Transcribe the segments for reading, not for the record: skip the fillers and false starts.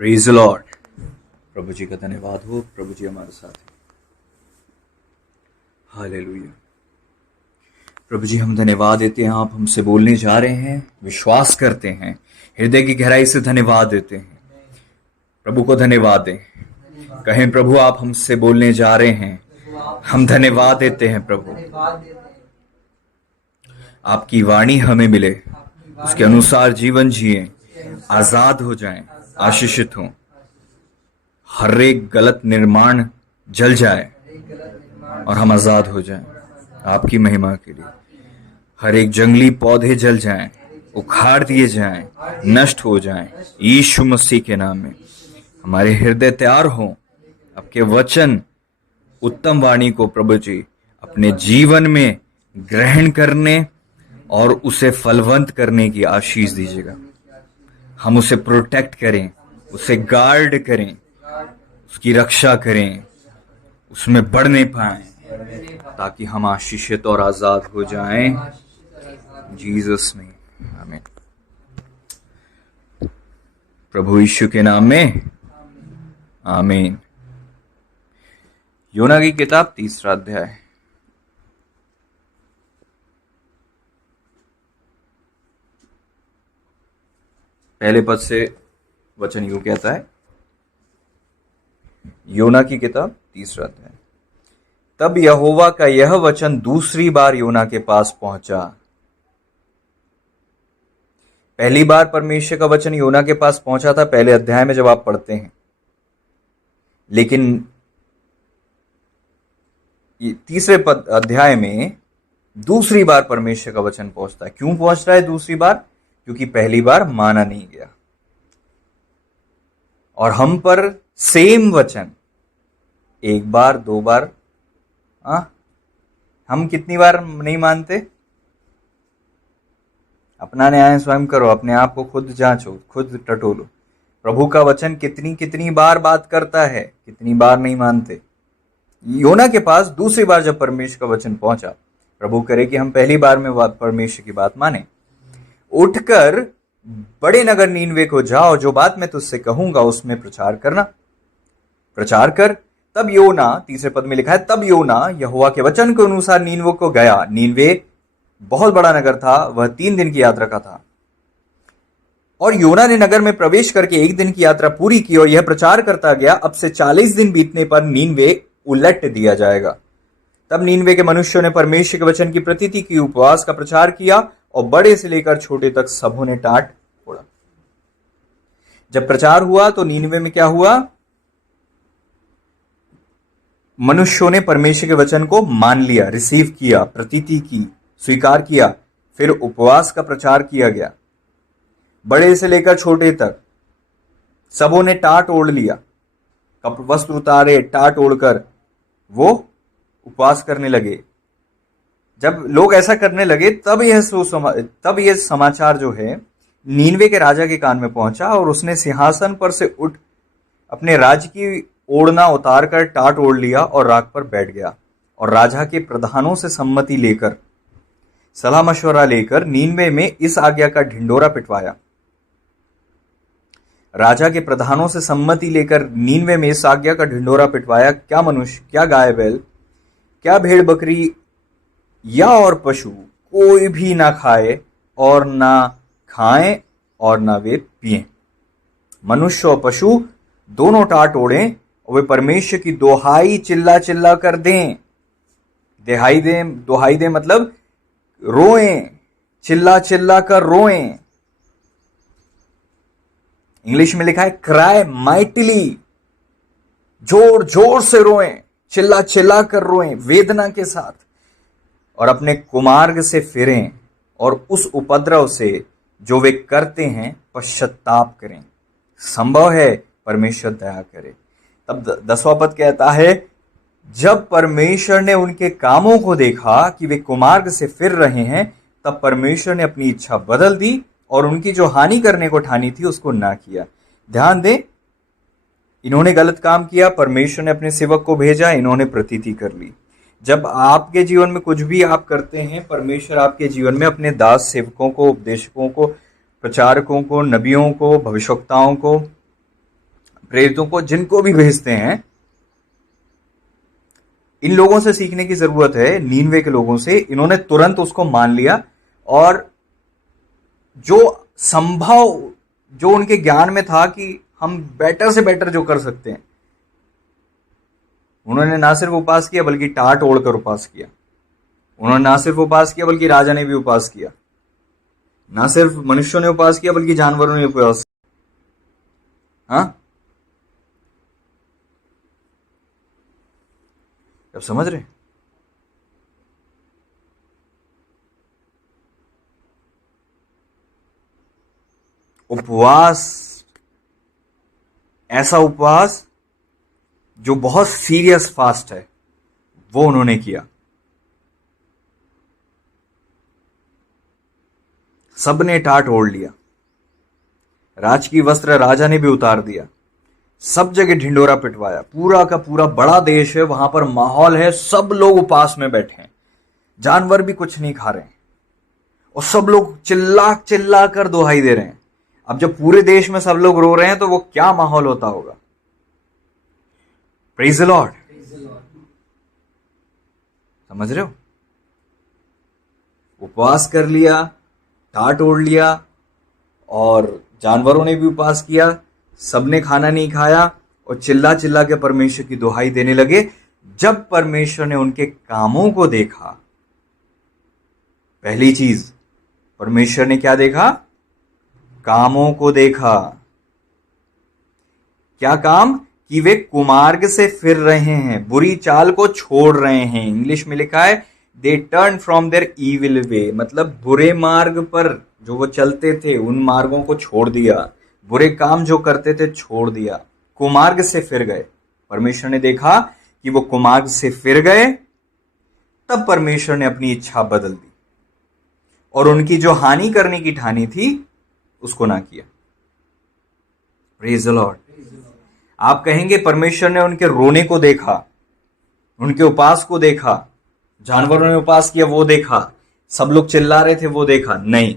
Praise the Lord. प्रभु जी का धन्यवाद हो। प्रभु जी हमारे साथ हैं। हालेलुया। प्रभु जी हम धन्यवाद देते हैं। आप हमसे बोलने जा रहे हैं, विश्वास करते हैं, हृदय की गहराई से धन्यवाद देते हैं। प्रभु को धन्यवाद दें। कहें प्रभु आप हमसे बोलने जा रहे हैं, हम धन्यवाद देते हैं। प्रभु आपकी वाणी हमें मिले, उसके अनुसार जीवन जिए, आजाद हो जाएं, आशीषित हों, हर एक गलत निर्माण जल जाए और हम आजाद हो जाएं आपकी महिमा के लिए। हर एक जंगली पौधे जल जाएं, उखाड़ दिए जाएं, नष्ट हो जाएं यीशु मसीह के नाम में। हमारे हृदय तैयार हों आपके वचन उत्तम वाणी को प्रभु जी अपने जीवन में ग्रहण करने और उसे फलवंत करने की आशीष दीजिएगा। हम उसे प्रोटेक्ट करें, उसे गार्ड करें, उसकी रक्षा करें, उसमें बढ़ने पाएं ताकि हम आशीषित और आजाद हो जाएं जीसस में। आमीन। प्रभु यीशु के नाम में आमीन। योना की किताब 3 अध्याय। पहले पद से वचन यूं कहता है। योना की किताब 3 अध्याय। तब यहोवा का यह वचन दूसरी बार योना के पास पहुंचा। पहली बार परमेश्वर का वचन योना के पास पहुंचा था पहले अध्याय में जब आप पढ़ते हैं, लेकिन तीसरे अध्याय में दूसरी बार परमेश्वर का वचन पहुंचता है। क्यों पहुंच रहा है दूसरी बार? क्योंकि पहली बार माना नहीं गया और हम पर सेम वचन एक बार दो बार, हम कितनी बार नहीं मानते? अपना न्याय स्वयं करो, अपने आप को खुद जांचो, खुद टटोलो। प्रभु का वचन कितनी बार बात करता है, कितनी बार नहीं मानते। योना के पास दूसरी बार जब परमेश्वर का वचन पहुंचा, प्रभु करे कि हम पहली बार में परमेश्वर की बात माने। उठकर बड़े नगर नीनवे को जाओ, जो बात मैं तुझसे कहूंगा उसमें प्रचार करना, प्रचार कर। तब योना, तीसरे पद में लिखा है, तब योना यहोवा के वचन के अनुसार नीनवे को गया। नीनवे बहुत बड़ा नगर था, वह 3 दिन की यात्रा का था। और योना ने नगर में प्रवेश करके 1 दिन की यात्रा पूरी की और यह प्रचार करता गया, अब से 40 दिन बीतने पर नीनवे उलट दिया जाएगा। तब नीनवे के मनुष्यों ने परमेश्वर के वचन की प्रतीति की, उपवास का प्रचार किया और बड़े से लेकर छोटे तक सबों ने टाट फोड़ा। जब प्रचार हुआ तो नीनवे में क्या हुआ? मनुष्यों ने परमेश्वर के वचन को मान लिया, रिसीव किया, प्रतीति की, स्वीकार किया। फिर उपवास का प्रचार किया गया, बड़े से लेकर छोटे तक सबों ने टाट ओढ़ लिया, वस्त्र उतारे, टाट ओढ़कर वो उपवास करने लगे। जब लोग ऐसा करने लगे तब यह समाचार जो है नीनवे के राजा के कान में पहुंचा और उसने सिंहासन पर से उठ अपने राज्य की ओढ़ना उतार कर टाट ओढ़ लिया और राख पर बैठ गया। और राजा के प्रधानों से सम्मति लेकर, सलाह मशवरा लेकर नीनवे में इस आज्ञा का ढिंडोरा पिटवाया। राजा के प्रधानों से सम्मति लेकर नीनवे में इस आज्ञा का ढिंडोरा पिटवाया, क्या मनुष्य, क्या गाय बैल, क्या भेड़ बकरी या और पशु कोई भी ना खाए और ना खाएं और ना वे पिएं। मनुष्य और पशु दोनों टाट ओढ़ें और वे परमेश्वर की दोहाई चिल्ला चिल्ला कर दें। दोहाई दें मतलब रोएं, चिल्ला चिल्ला कर रोएं। इंग्लिश में लिखा है क्राई माइटली, जोर जोर से रोएं, चिल्ला चिल्ला कर रोएं वेदना के साथ, और अपने कुमार्ग से फिरें और उस उपद्रव से जो वे करते हैं पश्चाताप करें। संभव है परमेश्वर दया करे। तब 10वां पद कहता है, जब परमेश्वर ने उनके कामों को देखा कि वे कुमार्ग से फिर रहे हैं, तब परमेश्वर ने अपनी इच्छा बदल दी और उनकी जो हानि करने को ठानी थी उसको ना किया। ध्यान दें, इन्होंने गलत काम किया, परमेश्वर ने अपने सेवक को भेजा, इन्होंने प्रतीति कर ली। जब आपके जीवन में कुछ भी आप करते हैं, परमेश्वर आपके जीवन में अपने दास सेवकों को, उपदेशकों को, प्रचारकों को, नबियों को, भविष्यवक्ताओं को प्रेरितों को, जिनको भी भेजते हैं, इन लोगों से सीखने की जरूरत है, नीनवे के लोगों से। इन्होंने तुरंत उसको मान लिया और जो संभव, जो उनके ज्ञान में था कि हम बेटर से बेटर जो कर सकते हैं, उन्होंने ना सिर्फ उपवास किया बल्कि टाट ओढ़कर उपवास किया। उन्होंने ना सिर्फ उपवास किया बल्कि राजा ने भी उपवास किया। ना सिर्फ मनुष्यों ने उपवास किया बल्कि जानवरों ने उपवास किया। हाँ, अब समझ रहे? उपवास, ऐसा उपवास जो बहुत सीरियस फास्ट है, वो उन्होंने किया। सबने टाट ओढ़ लिया, राजकीय वस्त्र राजा ने भी उतार दिया, सब जगह ढिंडोरा पिटवाया। पूरा का पूरा बड़ा देश है, वहां पर माहौल है, सब लोग उपवास में बैठे हैं, जानवर भी कुछ नहीं खा रहे हैं और सब लोग चिल्ला चिल्ला कर दुहाई दे रहे हैं। अब जब पूरे देश में सब लोग रो रहे हैं तो वो क्या माहौल होता होगा? Praise the Lord. समझ रहे हो? उपवास कर लिया, टाट ओढ़ लिया और जानवरों ने भी उपवास किया, सबने खाना नहीं खाया और चिल्ला चिल्ला के परमेश्वर की दुहाई देने लगे। जब परमेश्वर ने उनके कामों को देखा, पहली चीज परमेश्वर ने क्या देखा? कामों को देखा। क्या काम? कि वे कुमार्ग से फिर रहे हैं, बुरी चाल को छोड़ रहे हैं। इंग्लिश में लिखा है they turn from their evil way, मतलब बुरे मार्ग पर जो वो चलते थे उन मार्गों को छोड़ दिया, बुरे काम जो करते थे छोड़ दिया, कुमार्ग से फिर गए। परमेश्वर ने देखा कि वो कुमार्ग से फिर गए, तब परमेश्वर ने अपनी इच्छा बदल दी और उनकी जो हानि करने की ठानी थी उसको ना किया। Praise the Lord. आप कहेंगे परमेश्वर ने उनके रोने को देखा, उनके उपवास को देखा, जानवरों ने उपवास किया वो देखा, सब लोग चिल्ला रहे थे वो देखा? नहीं,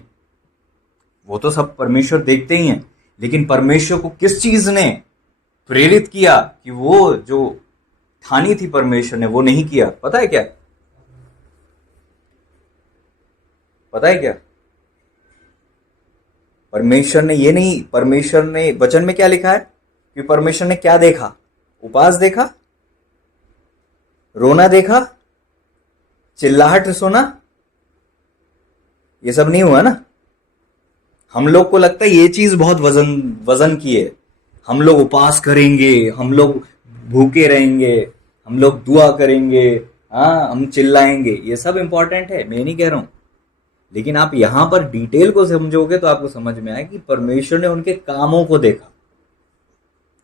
वो तो सब परमेश्वर देखते ही हैं, लेकिन परमेश्वर को किस चीज ने प्रेरित किया कि वो जो ठानी थी परमेश्वर ने वो नहीं किया? पता है क्या? पता है क्या? परमेश्वर ने ये नहीं, परमेश्वर ने वचन में क्या लिखा है कि परमेश्वर ने क्या देखा? उपवास देखा, रोना देखा, चिल्लाहट सुना? ये सब नहीं हुआ ना। हम लोग को लगता है ये चीज बहुत वजन की है, हम लोग उपवास करेंगे, हम लोग भूखे रहेंगे, हम लोग दुआ करेंगे, हाँ हम चिल्लाएंगे, ये सब इंपॉर्टेंट है, मैं नहीं कह रहा हूं, लेकिन आप यहां पर डिटेल को समझोगे तो आपको समझ में आए कि परमेश्वर ने उनके कामों को देखा।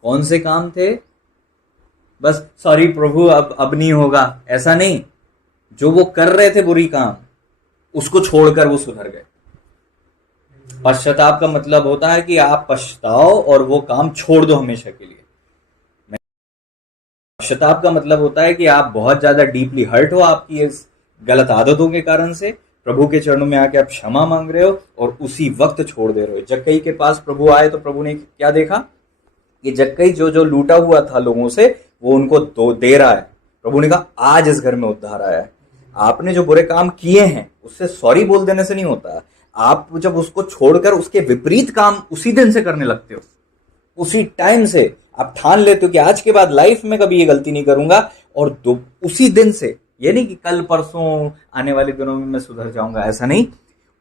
कौन से काम थे? बस सॉरी प्रभु अब नहीं होगा, ऐसा नहीं। जो वो कर रहे थे बुरी काम, उसको छोड़कर वो सुधर गए। पश्चाताप का मतलब होता है कि आप पछताओ और वो काम छोड़ दो हमेशा के लिए। पश्चाताप का मतलब होता है कि आप बहुत ज्यादा डीपली हर्ट हो आपकी इस गलत आदतों के कारण से, प्रभु के चरणों में आके आप क्षमा मांग रहे हो और उसी वक्त छोड़ दे रहे हो। जक्कई के पास प्रभु आए तो प्रभु ने क्या देखा कि जक्कई जो जो लूटा हुआ था लोगों से वो उनको दे रहा है। प्रभु ने कहा आज इस घर में उद्धार आया है। आपने जो बुरे काम किए हैं उससे सॉरी बोल देने से नहीं होता। आप जब उसको छोड़कर उसके विपरीत काम उसी दिन से करने लगते हो, उसी टाइम से आप ठान लेते हो कि आज के बाद लाइफ में कभी ये गलती नहीं करूंगा, और उसी दिन से, ये नहीं कि कल परसों आने वाले दिनों में मैं सुधर जाऊंगा, ऐसा नहीं,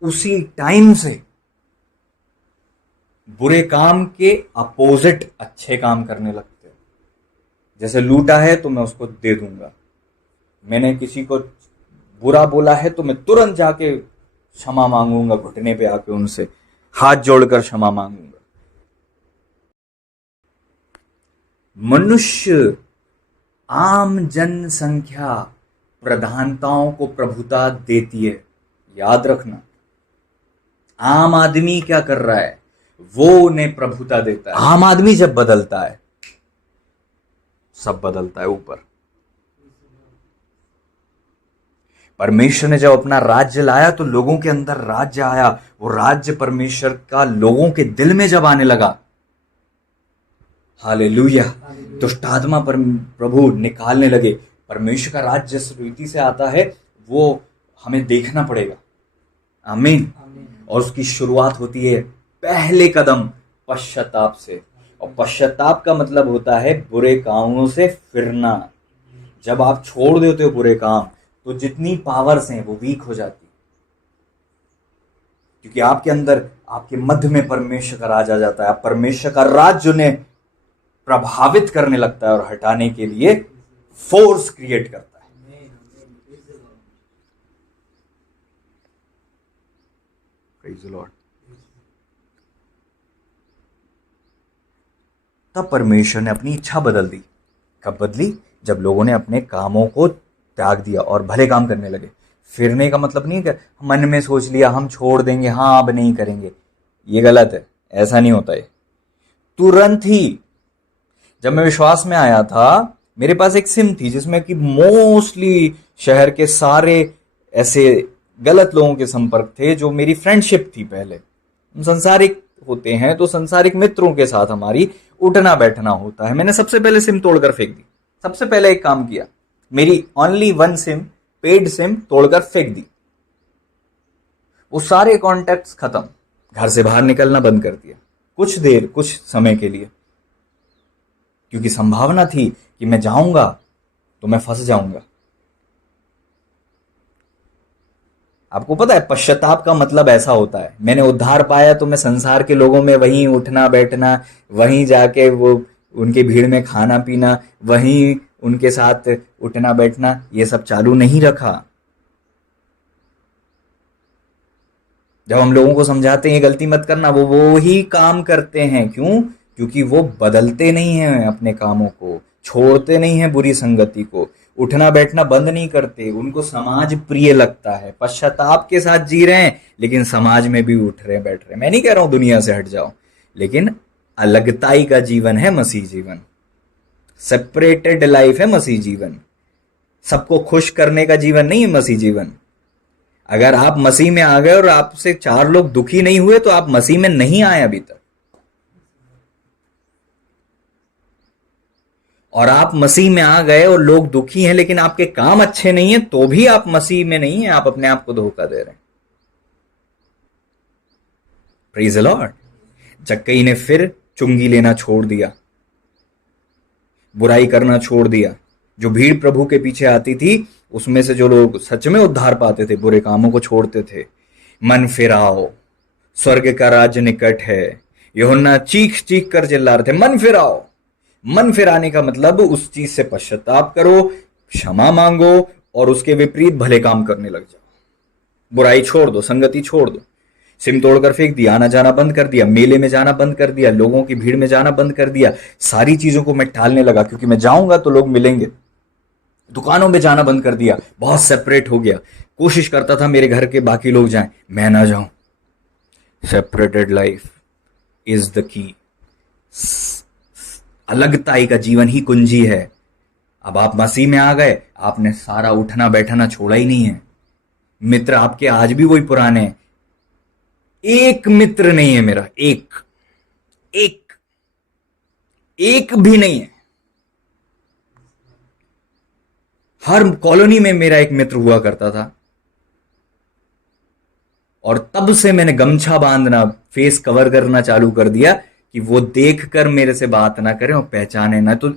उसी टाइम से बुरे काम के अपोजिट अच्छे काम करने लगते हो। जैसे लूटा है तो मैं उसको दे दूंगा, मैंने किसी को बुरा बोला है तो मैं तुरंत जाके क्षमा मांगूंगा, घुटने पे आके उनसे हाथ जोड़कर क्षमा मांगूंगा। मनुष्य आम जनसंख्या प्रधानताओं को प्रभुता देती है, याद रखना। आम आदमी क्या कर रहा है? वो उन्हें प्रभुता देता है। आम आदमी जब बदलता है सब बदलता है ऊपर। परमेश्वर ने जब अपना राज्य लाया तो लोगों के अंदर राज्य आया। वो राज्य परमेश्वर का लोगों के दिल में जब आने लगा, हालेलुया। दुष्ट आत्मा पर प्रभु निकालने लगे। परमेश्वर का राज जिस रीति से आता है वो हमें देखना पड़ेगा। आमीन। और उसकी शुरुआत होती है पहले कदम पश्चाताप से। और पश्चाताप का मतलब होता है बुरे कामों से फिरना। जब आप छोड़ देते हो बुरे काम तो जितनी पावर्स हैं वो वीक हो जाती, क्योंकि आपके अंदर, आपके मध्य में परमेश्वर का राज आ जाता है। आप परमेश्वर का राज उन्हें प्रभावित करने लगता है और हटाने के लिए फोर्स क्रिएट करता है। Praise the Lord. तब परमेश्वर ने अपनी इच्छा बदल दी। कब बदली? जब लोगों ने अपने कामों को त्याग दिया और भले काम करने लगे। फिरने का मतलब नहीं है कि मन में सोच लिया हम छोड़ देंगे, हाँ अब नहीं करेंगे, ये गलत है। ऐसा नहीं होता है। तुरंत ही जब मैं विश्वास में आया था, मेरे पास एक सिम थी जिसमें कि मोस्टली शहर के सारे ऐसे गलत लोगों के संपर्क थे जो मेरी फ्रेंडशिप थी। पहले हम संसारिक होते हैं तो संसारिक मित्रों के साथ हमारी उठना बैठना होता है। मैंने सबसे पहले सिम तोड़कर फेंक दी। सबसे पहले एक काम किया, मेरी only one SIM, paid SIM तोड़कर फेंक दी। वो सारे कॉन्टैक्ट्स खत्म। घर से बाहर निकलना बंद कर दिया कुछ देर, कुछ समय के लिए, क्योंकि संभावना थी कि मैं जाऊंगा तो मैं फंस जाऊंगा। आपको पता है पश्चाताप का मतलब ऐसा होता है। मैंने उद्धार पाया तो मैं संसार के लोगों में वहीं उठना बैठना, वहीं जाके वो उनके भीड़ में खाना पीना, वहीं उनके साथ उठना बैठना, ये सब चालू नहीं रखा। जब हम लोगों को समझाते हैं ये गलती मत करना, वो ही काम करते हैं। क्यों? क्योंकि वो बदलते नहीं हैं, अपने कामों को छोड़ते नहीं हैं, बुरी संगति को, उठना बैठना बंद नहीं करते। उनको समाज प्रिय लगता है, पश्चाताप के साथ जी रहे हैं लेकिन समाज में भी उठ रहे बैठ रहे। मैं नहीं कह रहा हूं दुनिया से हट जाओ, लेकिन अलगताई का जीवन है मसीह जीवन। सेपरेटेड लाइफ है मसीह जीवन। सबको खुश करने का जीवन नहीं है मसीह जीवन। अगर आप मसीह में आ गए और आपसे 4 लोग दुखी नहीं हुए तो आप मसीह में नहीं आए अभी तक। और आप मसीह में आ गए और लोग दुखी हैं लेकिन आपके काम अच्छे नहीं हैं तो भी आप मसीह में नहीं हैं, आप अपने आप को धोखा दे रहे हैं। Praise the Lord. जक्कई ने फिर चुंगी लेना छोड़ दिया, बुराई करना छोड़ दिया। जो भीड़ प्रभु के पीछे आती थी उसमें से जो लोग सच में उद्धार पाते थे बुरे कामों को छोड़ते थे। मन फिराओ, स्वर्ग का राज्य निकट है। यूहन्ना चीख चीख कर चिल्ला रहे थे, मन फिराओ। मन फिराने का मतलब उस चीज से पश्चाताप करो, क्षमा मांगो और उसके विपरीत भले काम करने लग जाओ। बुराई छोड़ दो, संगति छोड़ दो। सिम तोड़कर फेंक दिया, आना जाना बंद कर दिया, मेले में जाना बंद कर दिया, लोगों की भीड़ में जाना बंद कर दिया। सारी चीजों को मैं टालने लगा, क्योंकि मैं जाऊंगा तो लोग मिलेंगे। दुकानों में जाना बंद कर दिया, बहुत सेपरेट हो गया। कोशिश करता था मेरे घर के बाकी लोग जाएं, मैं ना जाऊं। Separated life is the key. अलगताई का जीवन ही कुंजी है। अब आप मसीह में आ गए, आपने सारा उठना बैठना छोड़ा ही नहीं है। मित्र आपके आज भी वही पुराने हैं। एक मित्र नहीं है मेरा, एक भी नहीं है। हर कॉलोनी में मेरा एक मित्र हुआ करता था और तब से मैंने गमछा बांधना, फेस कवर करना चालू कर दिया कि वो देखकर मेरे से बात ना करें और पहचाने ना। तो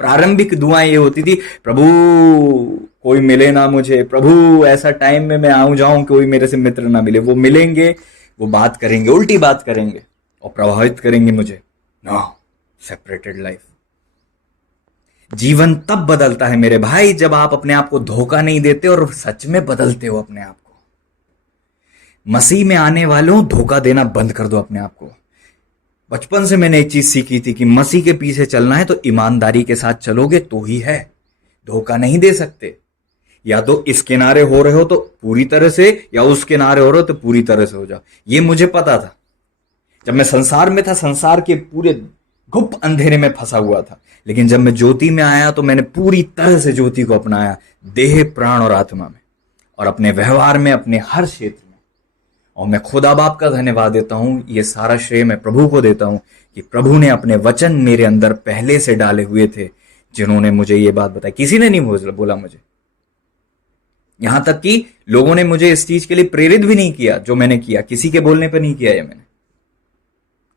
प्रारंभिक दुआएं ये होती थी, प्रभु कोई मिले ना मुझे, प्रभु ऐसा टाइम में मैं आऊं जाऊं कोई मेरे से मित्र ना मिले। वो मिलेंगे, वो बात करेंगे, उल्टी बात करेंगे और प्रभावित करेंगे मुझे। No, separated life. जीवन तब बदलता है मेरे भाई जब आप अपने आप को धोखा नहीं देते और सच में बदलते हो अपने आप को। मसीह में आने वालों, धोखा देना बंद कर दो अपने आप को। बचपन से मैंने एक चीज सीखी थी कि मसीह के पीछे चलना है तो ईमानदारी के साथ चलोगे तो ही है, धोखा नहीं दे सकते। या तो इस किनारे हो रहे हो तो पूरी तरह से, या उस किनारे हो रहे हो तो पूरी तरह से हो जाओ। ये मुझे पता था जब मैं संसार में था, संसार के पूरे गुप्त अंधेरे में फंसा हुआ था। लेकिन जब मैं ज्योति में आया तो मैंने पूरी तरह से ज्योति को अपनाया, देह प्राण और आत्मा में, और अपने व्यवहार में, अपने हर क्षेत्र में। और मैं खुदा बाप का धन्यवाद देता हूं, ये सारा श्रेय मैं प्रभु को देता हूं कि प्रभु ने अपने वचन मेरे अंदर पहले से डाले हुए थे, जिन्होंने मुझे ये बात बताई। किसी ने नहीं बोला मुझे, यहां तक कि लोगों ने मुझे इस चीज के लिए प्रेरित भी नहीं किया जो मैंने किया, किसी के बोलने पर नहीं किया ये मैंने।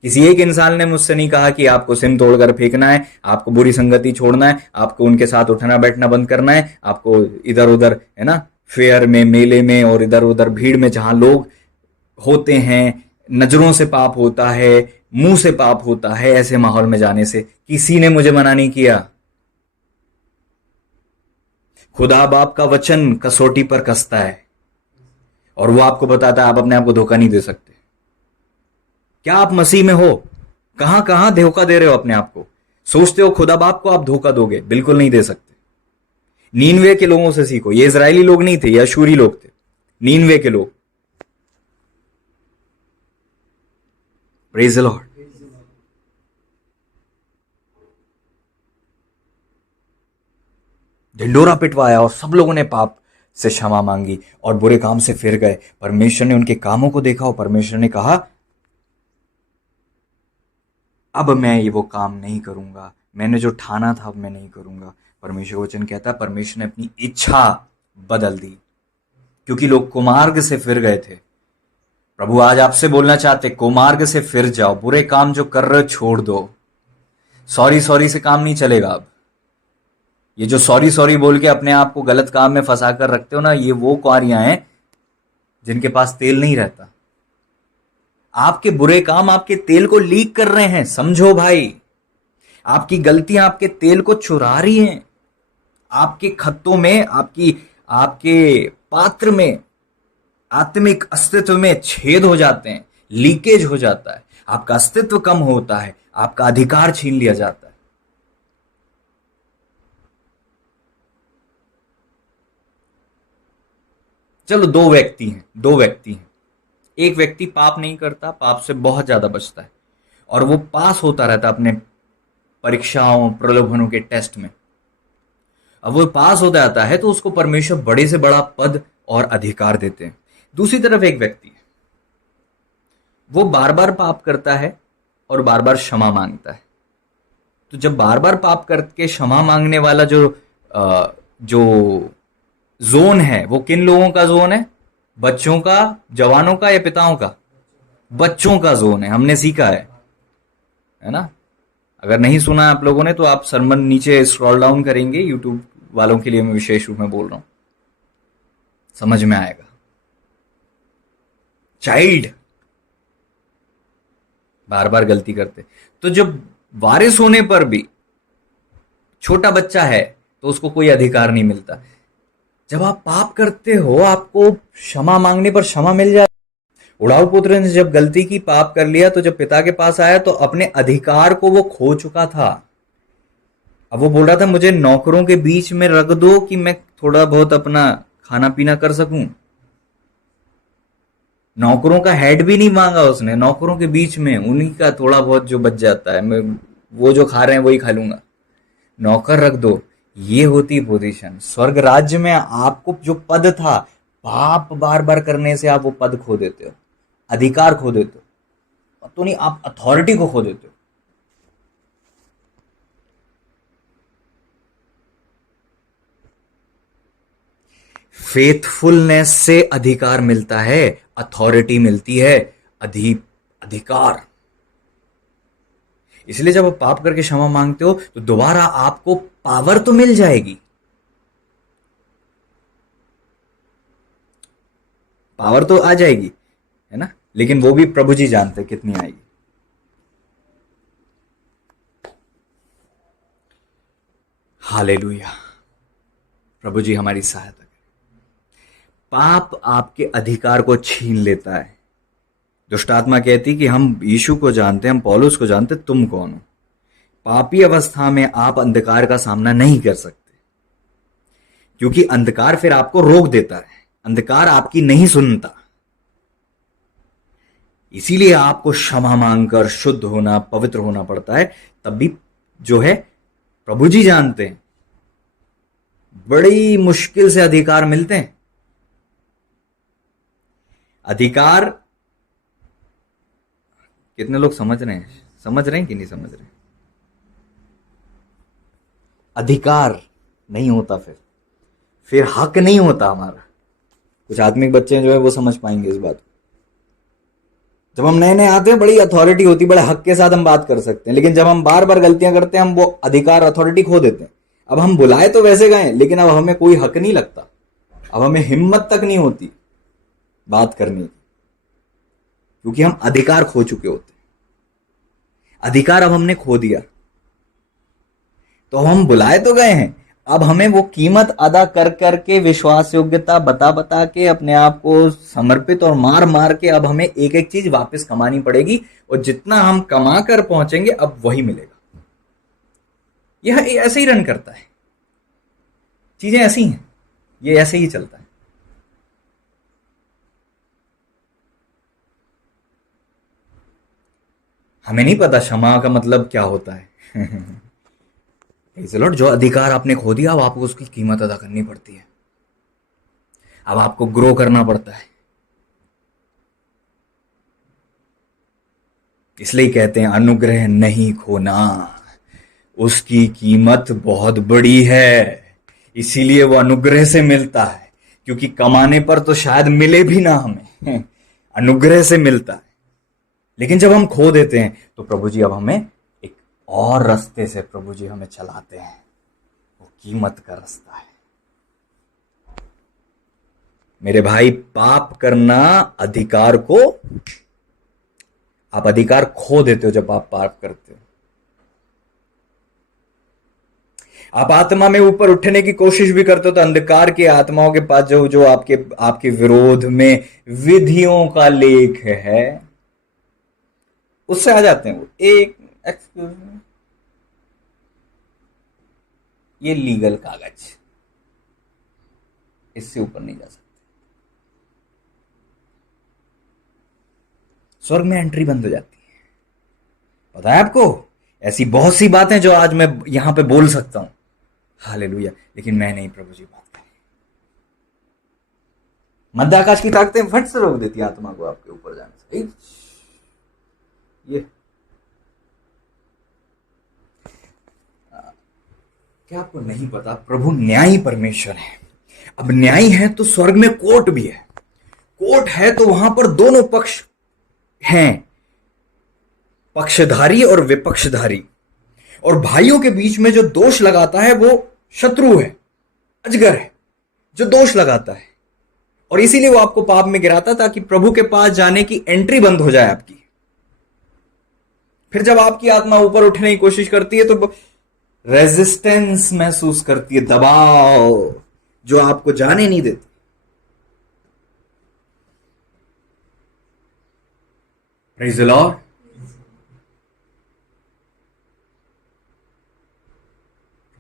किसी एक इंसान ने मुझसे नहीं कहा कि आपको सिम तोड़कर फेंकना है, आपको बुरी संगति छोड़ना है, आपको उनके साथ उठना बैठना बंद करना है, आपको इधर उधर, है ना, फेयर में, मेले में और इधर उधर भीड़ में जहां लोग होते हैं, नजरों से पाप होता है, मुंह से पाप होता है, ऐसे माहौल में जाने से किसी ने मुझे मना नहीं किया। खुदा बाप का वचन कसौटी पर कसता है और वो आपको बताता है आप अपने आप को धोखा नहीं दे सकते। क्या आप मसीह में हो? कहां कहां धोखा दे रहे हो अपने आप को? सोचते हो खुदा बाप को आप धोखा दोगे? बिल्कुल नहीं दे सकते। नीनवे के लोगों से सीखो। ये इजरायली लोग नहीं थे, ये अशूरी लोग थे, नीनवे के लोग। Praise the Lord. ढिंडोरा पिटवाया और सब लोगों ने पाप से क्षमा मांगी और बुरे काम से फिर गए। परमेश्वर ने उनके कामों को देखा और परमेश्वर ने कहा अब मैं ये वो काम नहीं करूंगा, मैंने जो ठाना था अब मैं नहीं करूंगा। परमेश्वर वचन कहता है परमेश्वर ने अपनी इच्छा बदल दी क्योंकि लोग कुमार्ग से फिर गए थे। प्रभु आज आपसे बोलना चाहते, कुमार्ग से फिर जाओ, बुरे काम जो कर रहे हो छोड़ दो। सॉरी सॉरी से काम नहीं चलेगा। अब ये जो सॉरी सॉरी बोल के अपने आप को गलत काम में फंसा कर रखते हो ना, ये वो कुआरियां हैं जिनके पास तेल नहीं रहता। आपके बुरे काम आपके तेल को लीक कर रहे हैं, समझो भाई। आपकी गलतियां आपके तेल को चुरा रही हैं। आपके खत्तों में, आपके पात्र में, आत्मिक अस्तित्व में छेद हो जाते हैं, लीकेज हो जाता है, आपका अस्तित्व कम होता है, आपका अधिकार छीन लिया जाता है। चलो दो व्यक्ति हैं। एक व्यक्ति पाप नहीं करता, पाप से बहुत ज्यादा बचता है और वो पास होता रहता है अपने परीक्षाओं, प्रलोभनों के टेस्ट में। अब वो पास होता जाता है तो उसको परमेश्वर बड़े से बड़ा पद और अधिकार देते हैं। दूसरी तरफ एक व्यक्ति है, वो बार बार पाप करता है और बार बार क्षमा मांगता है। तो जब बार बार पाप करके क्षमा मांगने वाला जो जोन है, वो किन लोगों का जोन है? बच्चों का, जवानों का या पिताओं का? बच्चों का जोन है। हमने सीखा है ना। अगर नहीं सुना आप लोगों ने तो आप सरमन नीचे स्क्रॉल डाउन करेंगे, यूट्यूब वालों के लिए मैं विशेष रूप में बोल रहा हूं, समझ में आएगा। चाइल्ड बार बार गलती करते, तो जब वारिस होने पर भी छोटा बच्चा है तो उसको कोई अधिकार नहीं मिलता। जब आप पाप करते हो आपको क्षमा मांगने पर क्षमा मिल जाए। उड़ाऊ पुत्र ने जब गलती की, पाप कर लिया, तो जब पिता के पास आया तो अपने अधिकार को वो खो चुका था। अब वो बोल रहा था मुझे नौकरों के बीच में रख दो कि मैं थोड़ा बहुत अपना खाना पीना कर सकूं। नौकरों का हेड भी नहीं मांगा उसने, नौकरों के बीच में उन्हीं का थोड़ा बहुत जो बच जाता है, मैं वो जो खा रहे हैं वही खा लूंगा, नौकर रख दो। ये होती पोजीशन। स्वर्ग राज्य में आपको जो पद था, पाप बार बार करने से आप वो पद खो देते हो, अधिकार खो देते हो, तो नहीं, आप अथॉरिटी को खो देते हो। फेथफुलनेस से अधिकार मिलता है, अथॉरिटी मिलती है, अधिकार। इसलिए जब आप पाप करके क्षमा मांगते हो तो दोबारा आपको पावर तो मिल जाएगी, पावर तो आ जाएगी, है ना, लेकिन वो भी प्रभु जी जानते कितनी आएगी। हालेलुया। प्रभु जी हमारी सहायता करें। पाप आपके अधिकार को छीन लेता है। दुष्ट आत्मा कहती कि हम यीशु को जानते हैं, हम पौलुस को जानते, तुम कौन हो? पापी अवस्था में आप अंधकार का सामना नहीं कर सकते क्योंकि अंधकार फिर आपको रोक देता है, अंधकार आपकी नहीं सुनता। इसीलिए आपको क्षमा मांगकर शुद्ध होना, पवित्र होना पड़ता है। तब भी जो है प्रभु जी जानते हैं, बड़ी मुश्किल से अधिकार मिलते हैं। अधिकार कितने लोग समझ रहे हैं? समझ रहे हैं कि नहीं समझ रहे? अधिकार नहीं होता, फिर हक नहीं होता हमारा। कुछ आत्मिक बच्चे जो है वो समझ पाएंगे इस बात को। जब हम नए नए आते हैं बड़ी अथॉरिटी होती है, बड़े हक के साथ हम बात कर सकते हैं, लेकिन जब हम बार बार गलतियां करते हैं हम वो अधिकार अथॉरिटी खो देते हैं। अब हम बुलाए तो वैसे गए, लेकिन अब हमें कोई हक नहीं लगता, अब हमें हिम्मत तक नहीं होती बात करने की, क्योंकि हम अधिकार खो चुके होते हैं। अधिकार अब हमने खो दिया, तो हम बुलाए तो गए हैं, अब हमें वो कीमत अदा कर करके, विश्वास योग्यता बता बता के, अपने आप को समर्पित और मार मार के अब हमें एक एक चीज वापस कमानी पड़ेगी, और जितना हम कमा कर पहुंचेंगे अब वही मिलेगा। यह ऐसे ही रन करता है, चीजें ऐसी हैं, ये ऐसे ही चलता है। हमें नहीं पता क्षमा का मतलब क्या होता है। लॉर्ड, जो अधिकार आपने खो दिया अब आपको उसकी कीमत अदा करनी पड़ती है, अब आपको ग्रो करना पड़ता है। इसलिए कहते हैं अनुग्रह नहीं खोना, उसकी कीमत बहुत बड़ी है, इसीलिए वो अनुग्रह से मिलता है, क्योंकि कमाने पर तो शायद मिले भी ना हमें, अनुग्रह से मिलता है। लेकिन जब हम खो देते हैं तो प्रभु जी अब हमें एक और रास्ते से प्रभु जी हमें चलाते हैं, वो कीमत का रास्ता है। मेरे भाई, पाप करना अधिकार को, आप अधिकार खो देते हो जब आप पाप करते हो। आप आत्मा में ऊपर उठने की कोशिश भी करते हो तो अंधकार की आत्माओं के पास जो आपके विरोध में विधियों का लेख है, उससे आ जाते हैं वो। एक एक्सक्यूज मी, ये लीगल कागज, इससे ऊपर नहीं जा सकते। स्वर्ग में एंट्री बंद हो जाती है। पता है आपको, ऐसी बहुत सी बातें जो आज मैं यहां पे बोल सकता हूं, हालेलुया, लेकिन मैं नहीं, प्रभु जी बात करें। मध्य आकाश की ताकतें फट से रोक देती आत्मा को आपके ऊपर जाने से। ये क्या आपको नहीं पता, प्रभु न्यायी परमेश्वर है। अब न्यायी है तो स्वर्ग में कोर्ट भी है, कोर्ट है तो वहां पर दोनों पक्ष हैं, पक्षधारी और विपक्षधारी। और भाइयों के बीच में जो दोष लगाता है वो शत्रु है, अजगर है जो दोष लगाता है, और इसीलिए वो आपको पाप में गिराता ताकि प्रभु के पास जाने की एंट्री बंद हो जाए आपकी। फिर जब आपकी आत्मा ऊपर उठने की कोशिश करती है तो रेजिस्टेंस महसूस करती है, दबाव जो आपको जाने नहीं देती। Praise the Lord.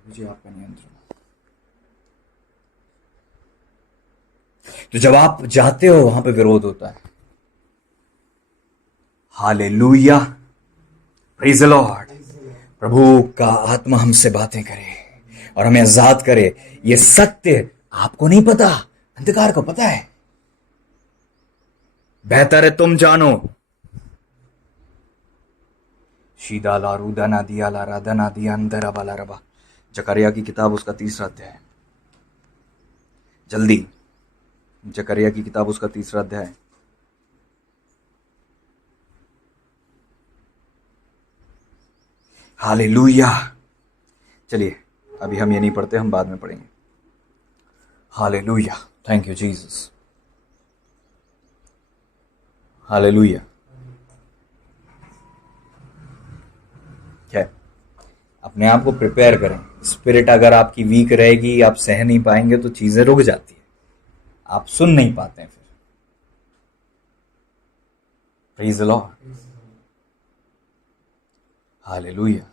मुझे आपका नियंत्रण। तो जब आप जाते हो वहां पे विरोध होता है। Hallelujah, praise the Lord. प्रभु का आत्मा हमसे बातें करे और हमें आजाद करे। ये सत्य आपको नहीं पता, अंधकार को पता है। बेहतर है तुम जानो। शीदा ला रूदा ना दिया ला राधा ना दिया अंदर वाला रबा। जकरिया की किताब उसका 3रा अध्याय। जल्दी, जकरिया की किताब उसका 3रा अध्याय। हालेलुया। चलिए, अभी हम ये नहीं पढ़ते, हम बाद में पढ़ेंगे। Hallelujah, thank you Jesus. Hallelujah. क्या, अपने आप को प्रिपेयर करें। स्पिरिट अगर आपकी वीक रहेगी, आप सह नहीं पाएंगे तो चीजें रुक जाती है, आप सुन नहीं पाते हैं। फिर praise the Lord. Hallelujah.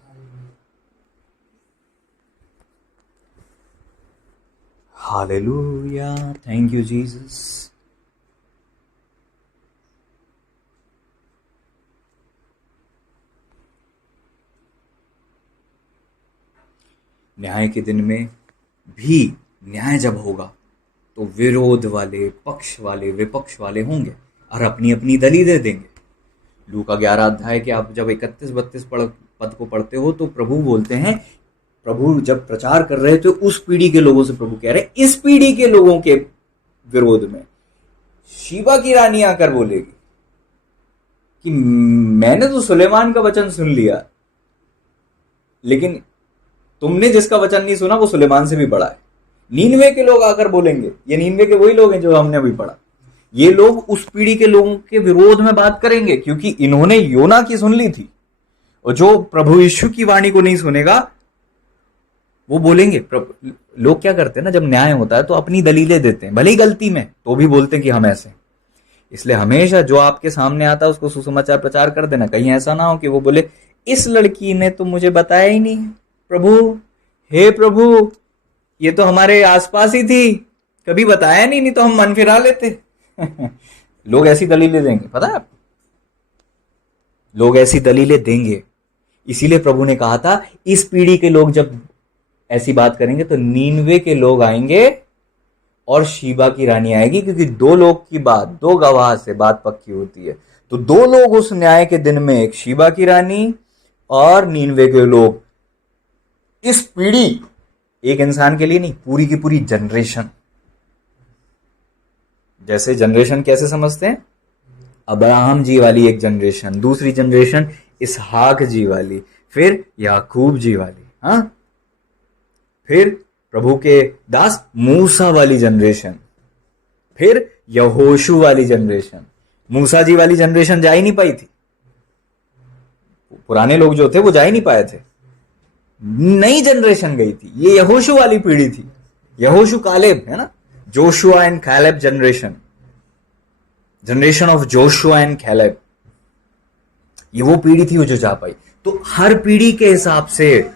Hallelujah, thank you Jesus. न्याय के दिन में भी, न्याय जब होगा तो विरोध वाले, पक्ष वाले, विपक्ष वाले होंगे और अपनी अपनी दलीलें देंगे। लूका 11 अध्याय के आप जब 31-32 पद को पढ़ते हो तो प्रभु बोलते हैं, प्रभु जब प्रचार कर रहे थे उस पीढ़ी के लोगों से प्रभु कह रहे इस पीढ़ी के लोगों के विरोध में शीबा की रानी आकर बोलेगी कि मैंने तो सुलेमान का वचन सुन लिया, लेकिन तुमने जिसका वचन नहीं सुना वो सुलेमान से भी बड़ा है। नीनवे के लोग आकर बोलेंगे, ये नीनवे के वही लोग हैं जो हमने अभी पढ़ा, ये लोग उस पीढ़ी के लोगों के विरोध में बात करेंगे क्योंकि इन्होंने योना की सुन ली थी। और जो प्रभु यीशु की वाणी को नहीं सुनेगा वो बोलेंगे। लोग क्या करते हैं ना, जब न्याय होता है तो अपनी दलीलें देते हैं, भले ही गलती में, तो भी बोलते हैं कि हम ऐसे। इसलिए हमेशा जो आपके सामने आता है उसको सुसमाचार प्रचार कर देना। कहीं ऐसा ना हो कि वो बोले इस लड़की ने तो मुझे बताया ही नहीं, प्रभु हे प्रभु ये तो हमारे आसपास ही थी, कभी बताया नहीं तो हम मन फिरा लेते। लोग ऐसी दलीलें देंगे, पता है आपको, लोग ऐसी दलीलें देंगे। इसीलिए प्रभु ने कहा था इस पीढ़ी के लोग जब ऐसी बात करेंगे तो नीनवे के लोग आएंगे और शीबा की रानी आएगी, क्योंकि दो लोग की बात, दो गवाह से बात पक्की होती है। तो दो लोग उस न्याय के दिन में, एक शीबा की रानी और नीनवे के लोग, इस पीढ़ी, एक इंसान के लिए नहीं, पूरी की पूरी जनरेशन। जैसे जनरेशन कैसे समझते हैं, अब्राहम जी वाली एक जनरेशन, दूसरी जनरेशन इसहाक जी वाली, फिर याकूब जी वाली, हाँ, फिर प्रभु के दास मूसा वाली जनरेशन, फिर यहोशू वाली जनरेशन। मूसा जी वाली जनरेशन जा ही नहीं पाई थी, पुराने लोग जो थे वो जा ही नहीं पाए थे, नई जनरेशन गई थी। ये यहोशू वाली पीढ़ी थी, यहोशू कालेब है ना, Joshua and Caleb generation of Joshua and Caleb, ये वो पीढ़ी थी वो जो जा पाई। तो हर पीढ़ी के हिसाब से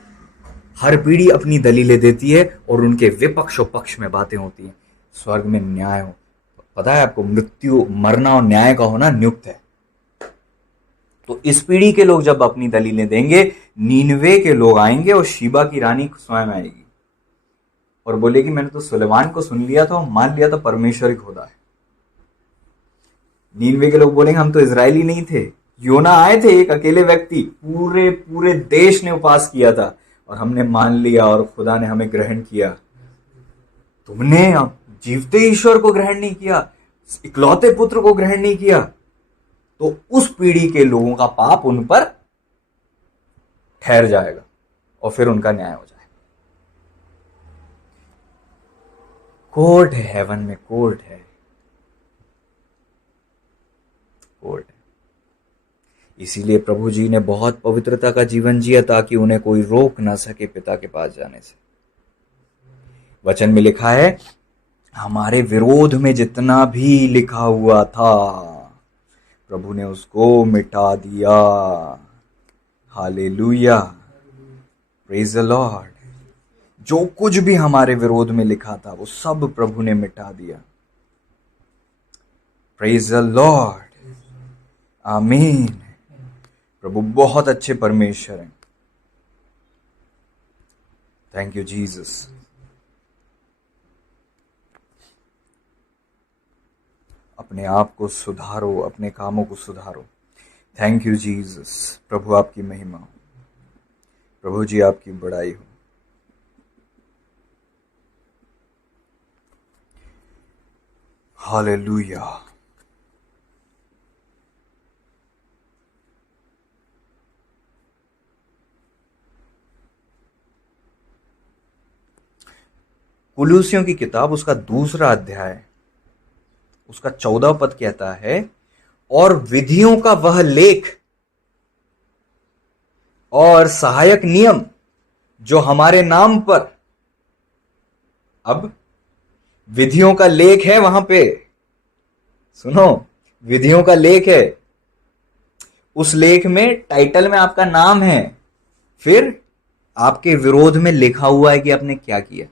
हर पीढ़ी अपनी दलीलें देती है और उनके विपक्ष और पक्ष में बातें होती हैं। स्वर्ग में न्याय हो, पता है आपको, मृत्यु, मरना और न्याय का होना नियुक्त है। तो इस पीढ़ी के लोग जब अपनी दलीलें देंगे, नीनवे के लोग आएंगे और शीबा की रानी स्वयं आएगी और बोलेगी मैंने तो सुलेमान को सुन लिया था, मान लिया था परमेश्वर ही खुदा है। नीनवे के लोग बोलेंगे हम तो इजरायली नहीं थे, योना आए थे एक अकेले व्यक्ति, पूरे देश ने उपवास किया था और हमने मान लिया और खुदा ने हमें ग्रहण किया। तुमने जीवते ईश्वर को ग्रहण नहीं किया, इकलौते पुत्र को ग्रहण नहीं किया। तो उस पीढ़ी के लोगों का पाप उन पर ठहर जाएगा और फिर उनका न्याय हो जाएगा। कोर्ट है, हेवन में कोर्ट है, कोर्ट है। इसीलिए प्रभु जी ने बहुत पवित्रता का जीवन जिया ताकि उन्हें कोई रोक ना सके पिता के पास जाने से। वचन में लिखा है हमारे विरोध में जितना भी लिखा हुआ था प्रभु ने उसको मिटा दिया। Hallelujah, praise the Lord. जो कुछ भी हमारे विरोध में लिखा था वो सब प्रभु ने मिटा दिया। प्रेज द लॉर्ड, आमीन। प्रभु बहुत अच्छे परमेश्वर हैं। Thank you Jesus. अपने आप को सुधारो, अपने कामों को सुधारो। Thank you Jesus. प्रभु आपकी महिमा हो, प्रभु जी आपकी बड़ाई हो। हालेलुया। कुलूसियों की किताब उसका 2 अध्याय उसका 14 पद कहता है और विधियों का वह लेख और सहायक नियम जो हमारे नाम पर, अब विधियों का लेख है वहां पे, सुनो, विधियों का लेख है, उस लेख में टाइटल में आपका नाम है, फिर आपके विरोध में लिखा हुआ है कि आपने क्या किया।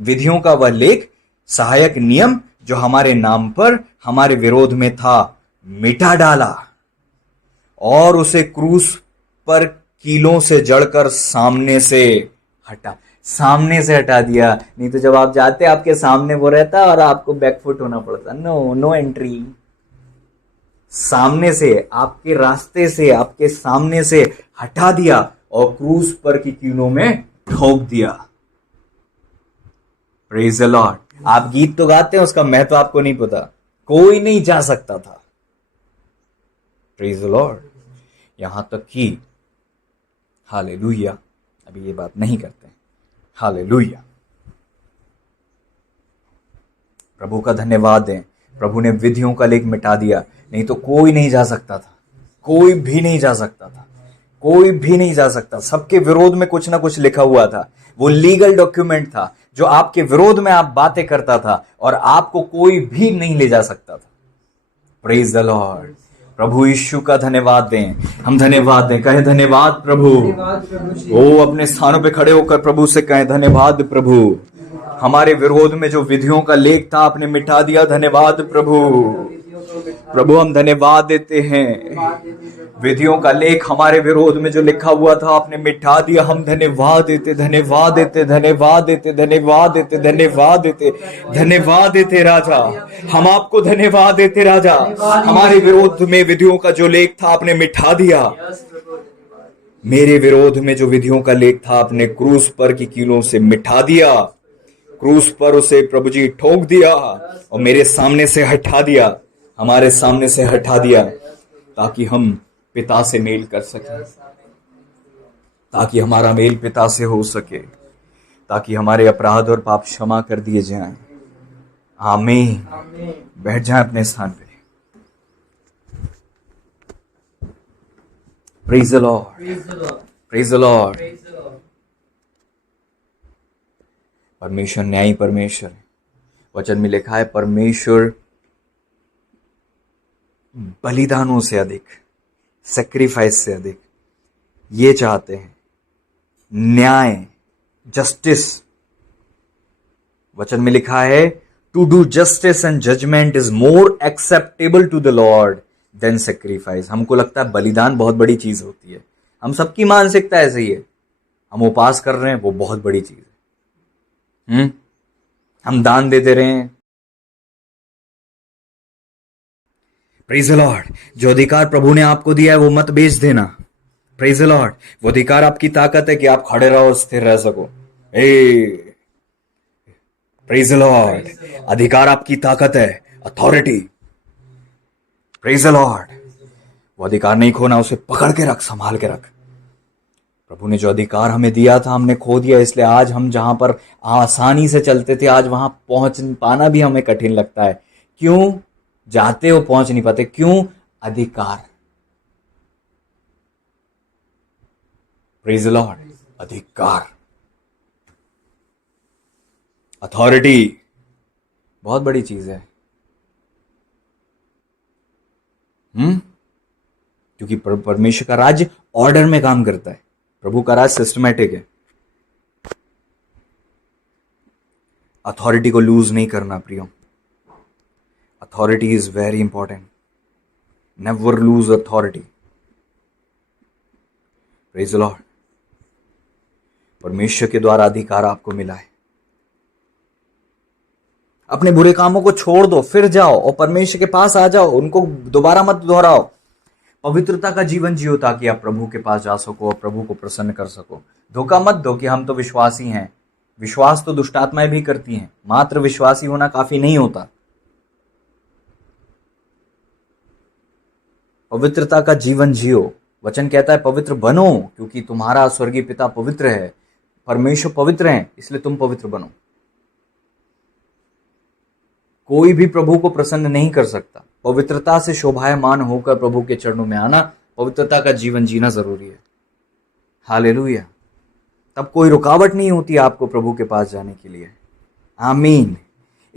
विधियों का वह लेख, सहायक नियम जो हमारे नाम पर हमारे विरोध में था, मिटा डाला और उसे क्रूस पर कीलों से जड़कर सामने से हटा दिया। नहीं तो जब आप जाते आपके सामने वो रहता और आपको बैकफुट होना पड़ता। No entry. सामने से, आपके रास्ते से, आपके सामने से हटा दिया और क्रूस पर की कीलों में ठोक दिया। Praise the Lord. आप गीत तो गाते हैं, उसका महत्व आपको नहीं पता। कोई नहीं जा सकता था। Praise the Lord. यहां तक कि हालेलुया, अभी ये बात नहीं करते। हालेलुया, प्रभु का धन्यवाद दें। प्रभु ने विधियों का लेख मिटा दिया, नहीं तो कोई नहीं जा सकता था। कोई भी नहीं जा सकता था। कोई भी नहीं जा सकता। सबके विरोध में कुछ ना कुछ लिखा हुआ था। वो लीगल डॉक्यूमेंट था जो आपके विरोध में आप बातें करता था और आपको कोई भी नहीं ले जा सकता था। Praise the Lord. प्रभु यीशु का धन्यवाद दें। हम धन्यवाद दें, कहें धन्यवाद प्रभु। ओ अपने स्थानों पे खड़े होकर प्रभु से कहें धन्यवाद प्रभु। हमारे विरोध में जो विधियों का लेख था आपने मिटा दिया। धन्यवाद प्रभु। प्रभु हम धन्यवाद देते हैं। विधियों का लेख हमारे विरोध में जो लिखा हुआ था आपने मिटा दिया। हम धन्यवाद देते, धन्यवाद देते, धन्यवाद देते, धन्यवाद देते, धन्यवाद देते, धन्यवाद देते राजा। हम आपको धन्यवाद देते राजा। हमारे विरोध में विधियों का जो लेख था आपने मिटा दिया। मेरे विरोध में जो विधियों का लेख था आपने क्रूस पर की कीलों से मिटा दिया। क्रूस पर उसे प्रभु जी ठोक दिया और मेरे सामने से हटा दिया, हमारे सामने से हटा दिया, ताकि हम पिता से मेल कर सके, ताकि हमारा मेल पिता से हो सके, ताकि हमारे अपराध और पाप क्षमा कर दिए जाएं। आमीन। बैठ जाएं अपने स्थान पे। Praise the Lord, praise the Lord. परमेश्वर न्यायी परमेश्वर है। वचन में लिखा है परमेश्वर बलिदानों से अधिक, सेक्रीफाइस से अधिक ये चाहते हैं, न्याय, जस्टिस। वचन में लिखा है to do justice and judgement is more acceptable to the Lord than sacrifice. हमको लगता है बलिदान बहुत बड़ी चीज होती है। हम सबकी मानसिकता ऐसे ही है। हम उपास कर रहे हैं, वो बहुत बड़ी चीज है। हम दान देते रहे हैं। Praise the Lord. जो अधिकार प्रभु ने आपको दिया है वो मत बेच देना। Praise the Lord. वो अधिकार आपकी ताकत है कि आप खड़े रहो, स्थिर रह सको। Praise the Lord. अधिकार आपकी ताकत है, अथॉरिटी। Praise the Lord. वो अधिकार नहीं खोना, उसे पकड़ के रख, संभाल के रख। प्रभु ने जो अधिकार हमें दिया था हमने खो दिया, इसलिए आज हम जहां पर आसानी से चलते थे आज वहां पहुंच पाना भी हमें कठिन लगता है। क्यों? जाते हो पहुंच नहीं पाते। क्यों? अधिकार। Praise the Lord. अधिकार, अथॉरिटी बहुत बड़ी चीज है। क्योंकि परमेश्वर का राज्य ऑर्डर में काम करता है। प्रभु का राज सिस्टमैटिक है। अथॉरिटी को लूज नहीं करना प्रियो। Authority is very important. Never lose authority. Praise the Lord. परमेश्वर के द्वारा अधिकार आपको मिला है। अपने बुरे कामों को छोड़ दो, फिर जाओ और परमेश्वर के पास आ जाओ। उनको दोबारा मत दोहराओ। पवित्रता का जीवन जियो ताकि आप प्रभु के पास जा सको और प्रभु को प्रसन्न कर सको। धोखा मत दो कि हम तो विश्वासी हैं। विश्वास तो दुष्ट आत्माएं भी करती हैं। मात्र विश्वासी होना काफी नहीं होता। पवित्रता का जीवन जियो। वचन कहता है पवित्र बनो क्योंकि तुम्हारा स्वर्गीय पिता पवित्र है। परमेश्वर पवित्र है, इसलिए तुम पवित्र बनो। कोई भी प्रभु को प्रसन्न नहीं कर सकता। पवित्रता से शोभायमान होकर प्रभु के चरणों में आना, पवित्रता का जीवन जीना जरूरी है। हालेलुया। तब कोई रुकावट नहीं होती आपको प्रभु के पास जाने के लिए। आमीन।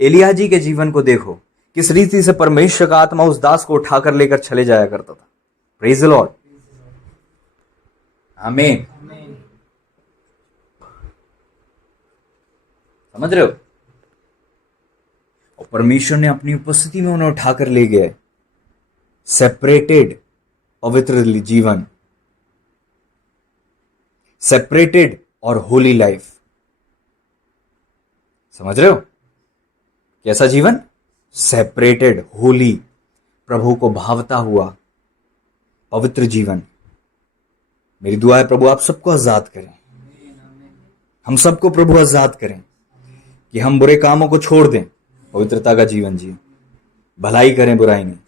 एलिया जी के जीवन को देखो, किस रीति से परमेश्वर का आत्मा उस दास को उठाकर लेकर चले जाया करता था। Praise the Lord. आमीन। समझ रहे हो? और परमेश्वर ने अपनी उपस्थिति में उन्हें उठाकर ले गए। सेपरेटेड पवित्र जीवन, सेपरेटेड और होली लाइफ। समझ रहे हो? कैसा जीवन? सेपरेटेड, होली, प्रभु को भावता हुआ पवित्र जीवन। मेरी दुआ है प्रभु आप सबको आजाद करें, हम सबको प्रभु आजाद करें कि हम बुरे कामों को छोड़ दें, पवित्रता का जीवन जिए, भलाई करें, बुराई नहीं।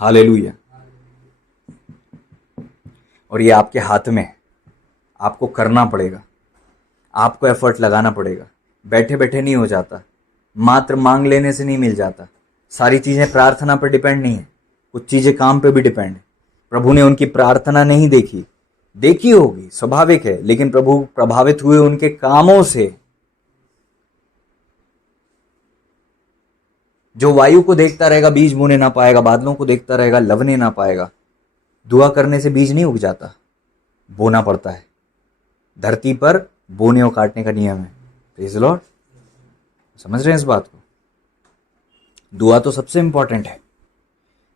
हालेलुया। और ये आपके हाथ में है, आपको करना पड़ेगा, आपको एफर्ट लगाना पड़ेगा। बैठे बैठे नहीं हो जाता, मात्र मांग लेने से नहीं मिल जाता। सारी चीजें प्रार्थना पर डिपेंड नहीं है, कुछ चीजें काम पे भी डिपेंड है। प्रभु ने उनकी प्रार्थना नहीं देखी, देखी होगी, स्वाभाविक है, लेकिन प्रभु प्रभावित हुए उनके कामों से। जो वायु को देखता रहेगा बीज बोने ना पाएगा, बादलों को देखता रहेगा लवने ना पाएगा। दुआ करने से बीज नहीं उग जाता, बोना पड़ता है। धरती पर बोने और काटने का नियम है। Praise the Lord. समझ रहे हैं इस बात को? दुआ तो सबसे इंपॉर्टेंट है।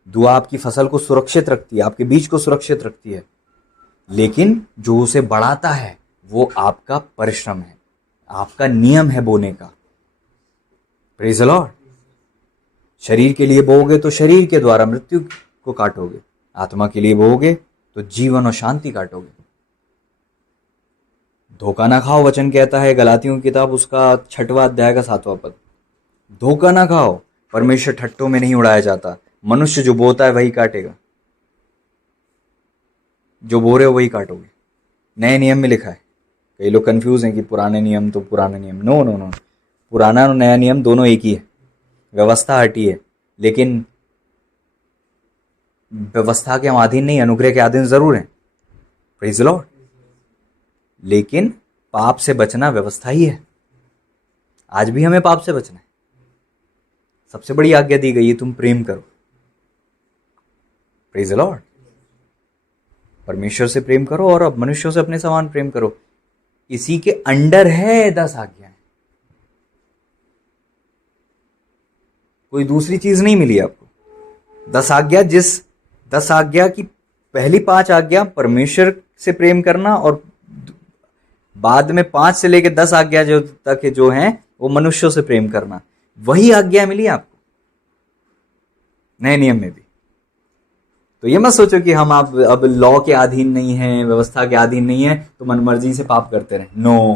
दुआ आपकी फसल को सुरक्षित रखती है, आपके बीज को सुरक्षित रखती है, लेकिन जो उसे बढ़ाता है वो आपका परिश्रम है, आपका नियम है बोने का। Praise the Lord. शरीर के लिए बोओगे तो शरीर के द्वारा मृत्यु को काटोगे, आत्मा के लिए बोओगे तो जीवन और शांति काटोगे। धोखा ना खाओ, वचन कहता है गलातियों की किताब उसका 6वां अध्याय का 7वां पद। धोखा ना खाओ, परमेश्वर ठट्टों में नहीं उड़ाया जाता। मनुष्य जो बोता है वही काटेगा, जो बो रहे हो वही काटोगे। नए नियम में लिखा है। कई लोग कंफ्यूज हैं कि पुराने नियम तो पुराना नियम। नो नो नो, पुराना और नया नियम दोनों एक ही है। व्यवस्था हटी है, लेकिन व्यवस्था के हम अधीन नहीं, अनुग्रह के अधीन जरूर है। Praise the Lord. लेकिन पाप से बचना व्यवस्था ही है। आज भी हमें पाप से बचना है। सबसे बड़ी आज्ञा दी गई है, तुम प्रेम करो। Praise the Lord. परमेश्वर से प्रेम करो और अब मनुष्यों से अपने समान प्रेम करो। इसी के अंडर है 10 आज्ञाएं। कोई दूसरी चीज नहीं मिली आपको। 10 आज्ञा, जिस 10 आज्ञा की पहली 5 आज्ञा परमेश्वर से प्रेम करना, और बाद में 5 से लेकर 10 आज्ञा जो तक जो हैं वो मनुष्यों से प्रेम करना, वही आज्ञा मिली आपको नए नियम में भी। तो ये मत सोचो कि हम आप अब लॉ के अधीन नहीं हैं, व्यवस्था के अधीन नहीं है तो मनमर्जी से पाप करते रहे। नो।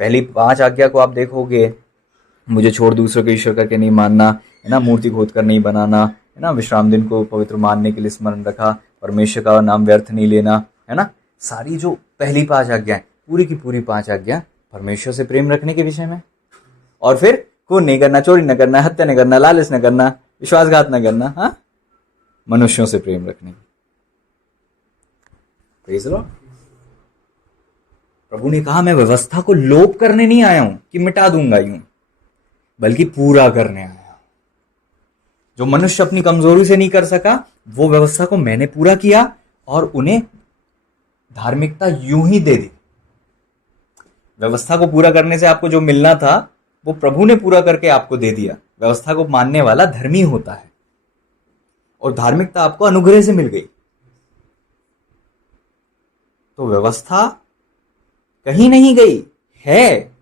पहली 5 आज्ञा को आप देखोगे, मुझे छोड़ दूसरों को ईश्वर करके नहीं मानना, है ना, मूर्ति खोद कर नहीं बनाना, है ना, विश्राम दिन को पवित्र मानने के लिए स्मरण रखा, परमेश्वर का नाम व्यर्थ नहीं लेना, है ना। सारी जो पहली 5 आज्ञा है, पूरी की पूरी 5 आज्ञा परमेश्वर से प्रेम रखने के विषय में। और फिर खून नहीं करना, चोरी न करना, हत्या न करना, लालच न करना, विश्वासघात न करना, हाँ, मनुष्यों से प्रेम रखने की। Praise the Lord. प्रभु ने कहा मैं व्यवस्था को लोप करने नहीं आया हूं कि मिटा दूंगा यूं, बल्कि पूरा करने आया। जो मनुष्य अपनी कमजोरी से नहीं कर सका, वो व्यवस्था को मैंने पूरा किया और उन्हें धार्मिकता यूं ही दे दी। व्यवस्था को पूरा करने से आपको जो मिलना था वो प्रभु ने पूरा करके आपको दे दिया। व्यवस्था को मानने वाला धर्मी होता है और धार्मिकता आपको अनुग्रह से मिल गई। तो व्यवस्था कहीं नहीं गई है,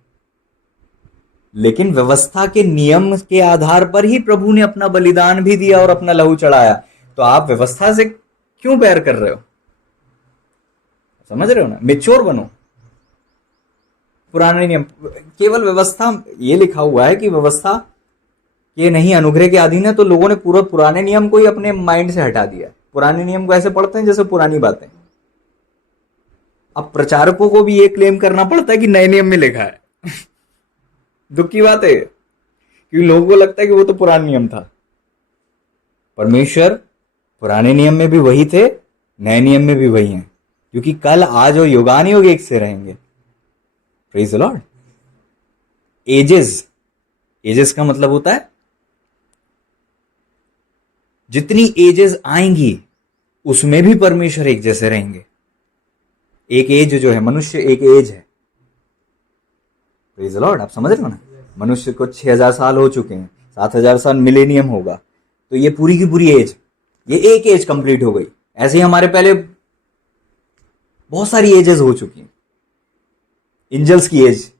लेकिन व्यवस्था के नियम के आधार पर ही प्रभु ने अपना बलिदान भी दिया और अपना लहू चढ़ाया। तो आप व्यवस्था से क्यों बैर कर रहे हो? समझ रहे हो ना? मैच्योर बनो। पुराने नियम, केवल व्यवस्था, ये लिखा हुआ है कि व्यवस्था ये नहीं अनुग्रह के अधीन है, तो लोगों ने पूरा पुराने नियम को ही अपने माइंड से हटा दिया। पुराने नियम को ऐसे पढ़ते हैं जैसे पुरानी बातें। अब प्रचारकों को भी ये क्लेम करना पड़ता है कि नए नियम में लिखा है। दुख की बात है, क्योंकि लोगों को लगता है कि वो तो पुराना नियम था। परमेश्वर पुराने नियम में भी वही थे, नए नियम में भी वही हैं, क्योंकि कल आज और युगानुयुग एक से रहेंगे। Praise the Lord. Ages, ages का मतलब होता है जितनी एजेस आएंगी उसमें भी परमेश्वर एक जैसे रहेंगे। एक एज जो है, मनुष्य एक एज है। Praise the Lord. आप समझ रहे हो ना? मनुष्य को 6000 साल हो चुके हैं, 7000 साल मिलेनियम होगा, तो ये पूरी की पूरी एज, ये एक एज कंप्लीट हो गई। ऐसे ही हमारे पहले बहुत सारी एजेस हो चुकी हैं। एंजल्स की एज,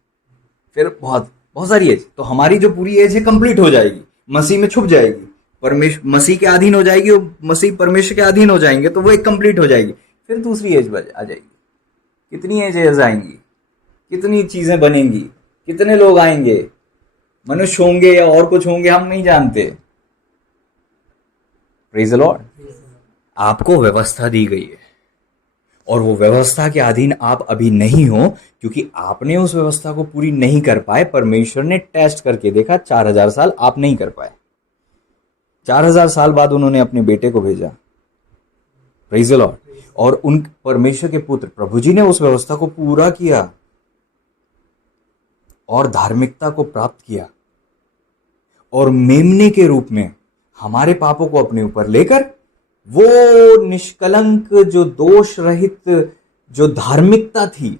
फिर बहुत बहुत सारी एज। तो हमारी जो पूरी एज है कंप्लीट हो जाएगी, मसीह में छुप जाएगी। परमेश्वर मसीह के अधीन हो जाएगी, वो मसीह परमेश्वर के अधीन हो जाएंगे तो वो एक कंप्लीट हो जाएगी। फिर दूसरी एज आ जाएगी। कितनी एजेस आएंगी, कितनी चीजें बनेंगी, कितने लोग आएंगे, मनुष्य होंगे या और कुछ होंगे, हम नहीं जानते। Praise the Lord. आपको व्यवस्था दी गई है और वो व्यवस्था के अधीन आप अभी नहीं हो, क्योंकि आपने उस व्यवस्था को पूरी नहीं कर पाए। परमेश्वर ने टेस्ट करके देखा, 4000 साल आप नहीं कर पाए। 4000 साल बाद उन्होंने अपने बेटे को भेजा, प्रेज द लॉर्ड, और उन परमेश्वर के पुत्र प्रभु जी ने उस व्यवस्था को पूरा किया और धार्मिकता को प्राप्त किया, और मेमने के रूप में हमारे पापों को अपने ऊपर लेकर वो निष्कलंक, जो दोष रहित, जो धार्मिकता थी,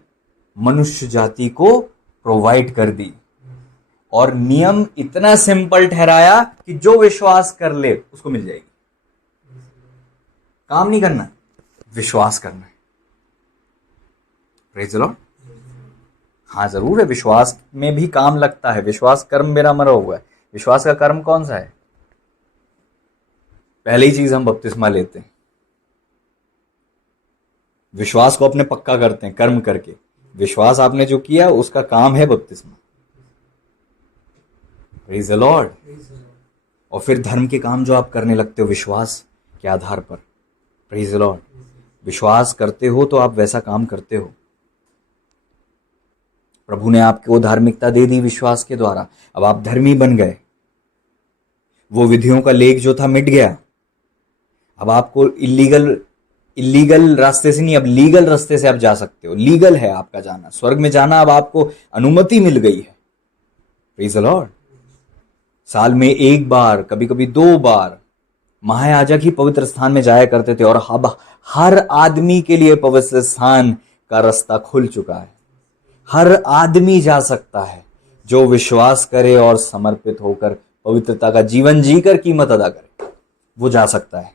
मनुष्य जाति को प्रोवाइड कर दी। और नियम इतना सिंपल ठहराया कि जो विश्वास कर ले उसको मिल जाएगी। काम नहीं करना, विश्वास करना है। Praise the Lord. हाँ जरूर है, विश्वास में भी काम लगता है। विश्वास कर्म मेरा मरा हुआ है। विश्वास का कर्म कौन सा है? पहली चीज हम बपतिस्मा लेते हैं, विश्वास को अपने पक्का करते हैं कर्म करके। विश्वास आपने जो किया उसका काम है बपतिस्मा। Praise the Lord. और फिर धर्म के काम जो आप करने लगते हो विश्वास के आधार पर। Praise the Lord. विश्वास करते हो तो आप वैसा काम करते हो। प्रभु ने आपको धार्मिकता दे दी विश्वास के द्वारा। अब आप धर्मी बन गए। वो विधियों का लेख जो था मिट गया। अब आपको इलीगल रास्ते से नहीं, अब लीगल रास्ते से आप जा सकते हो। लीगल है आपका जाना, स्वर्ग में जाना अब आपको अनुमति मिल गई है। Praise the Lord. साल में एक बार, कभी कभी 2 बार महायाजक ही पवित्र स्थान में जाया करते थे, और अब हर आदमी के लिए पवित्र स्थान का रास्ता खुल चुका है। हर आदमी जा सकता है जो विश्वास करे और समर्पित होकर पवित्रता का जीवन जीकर कीमत अदा करे, वो जा सकता है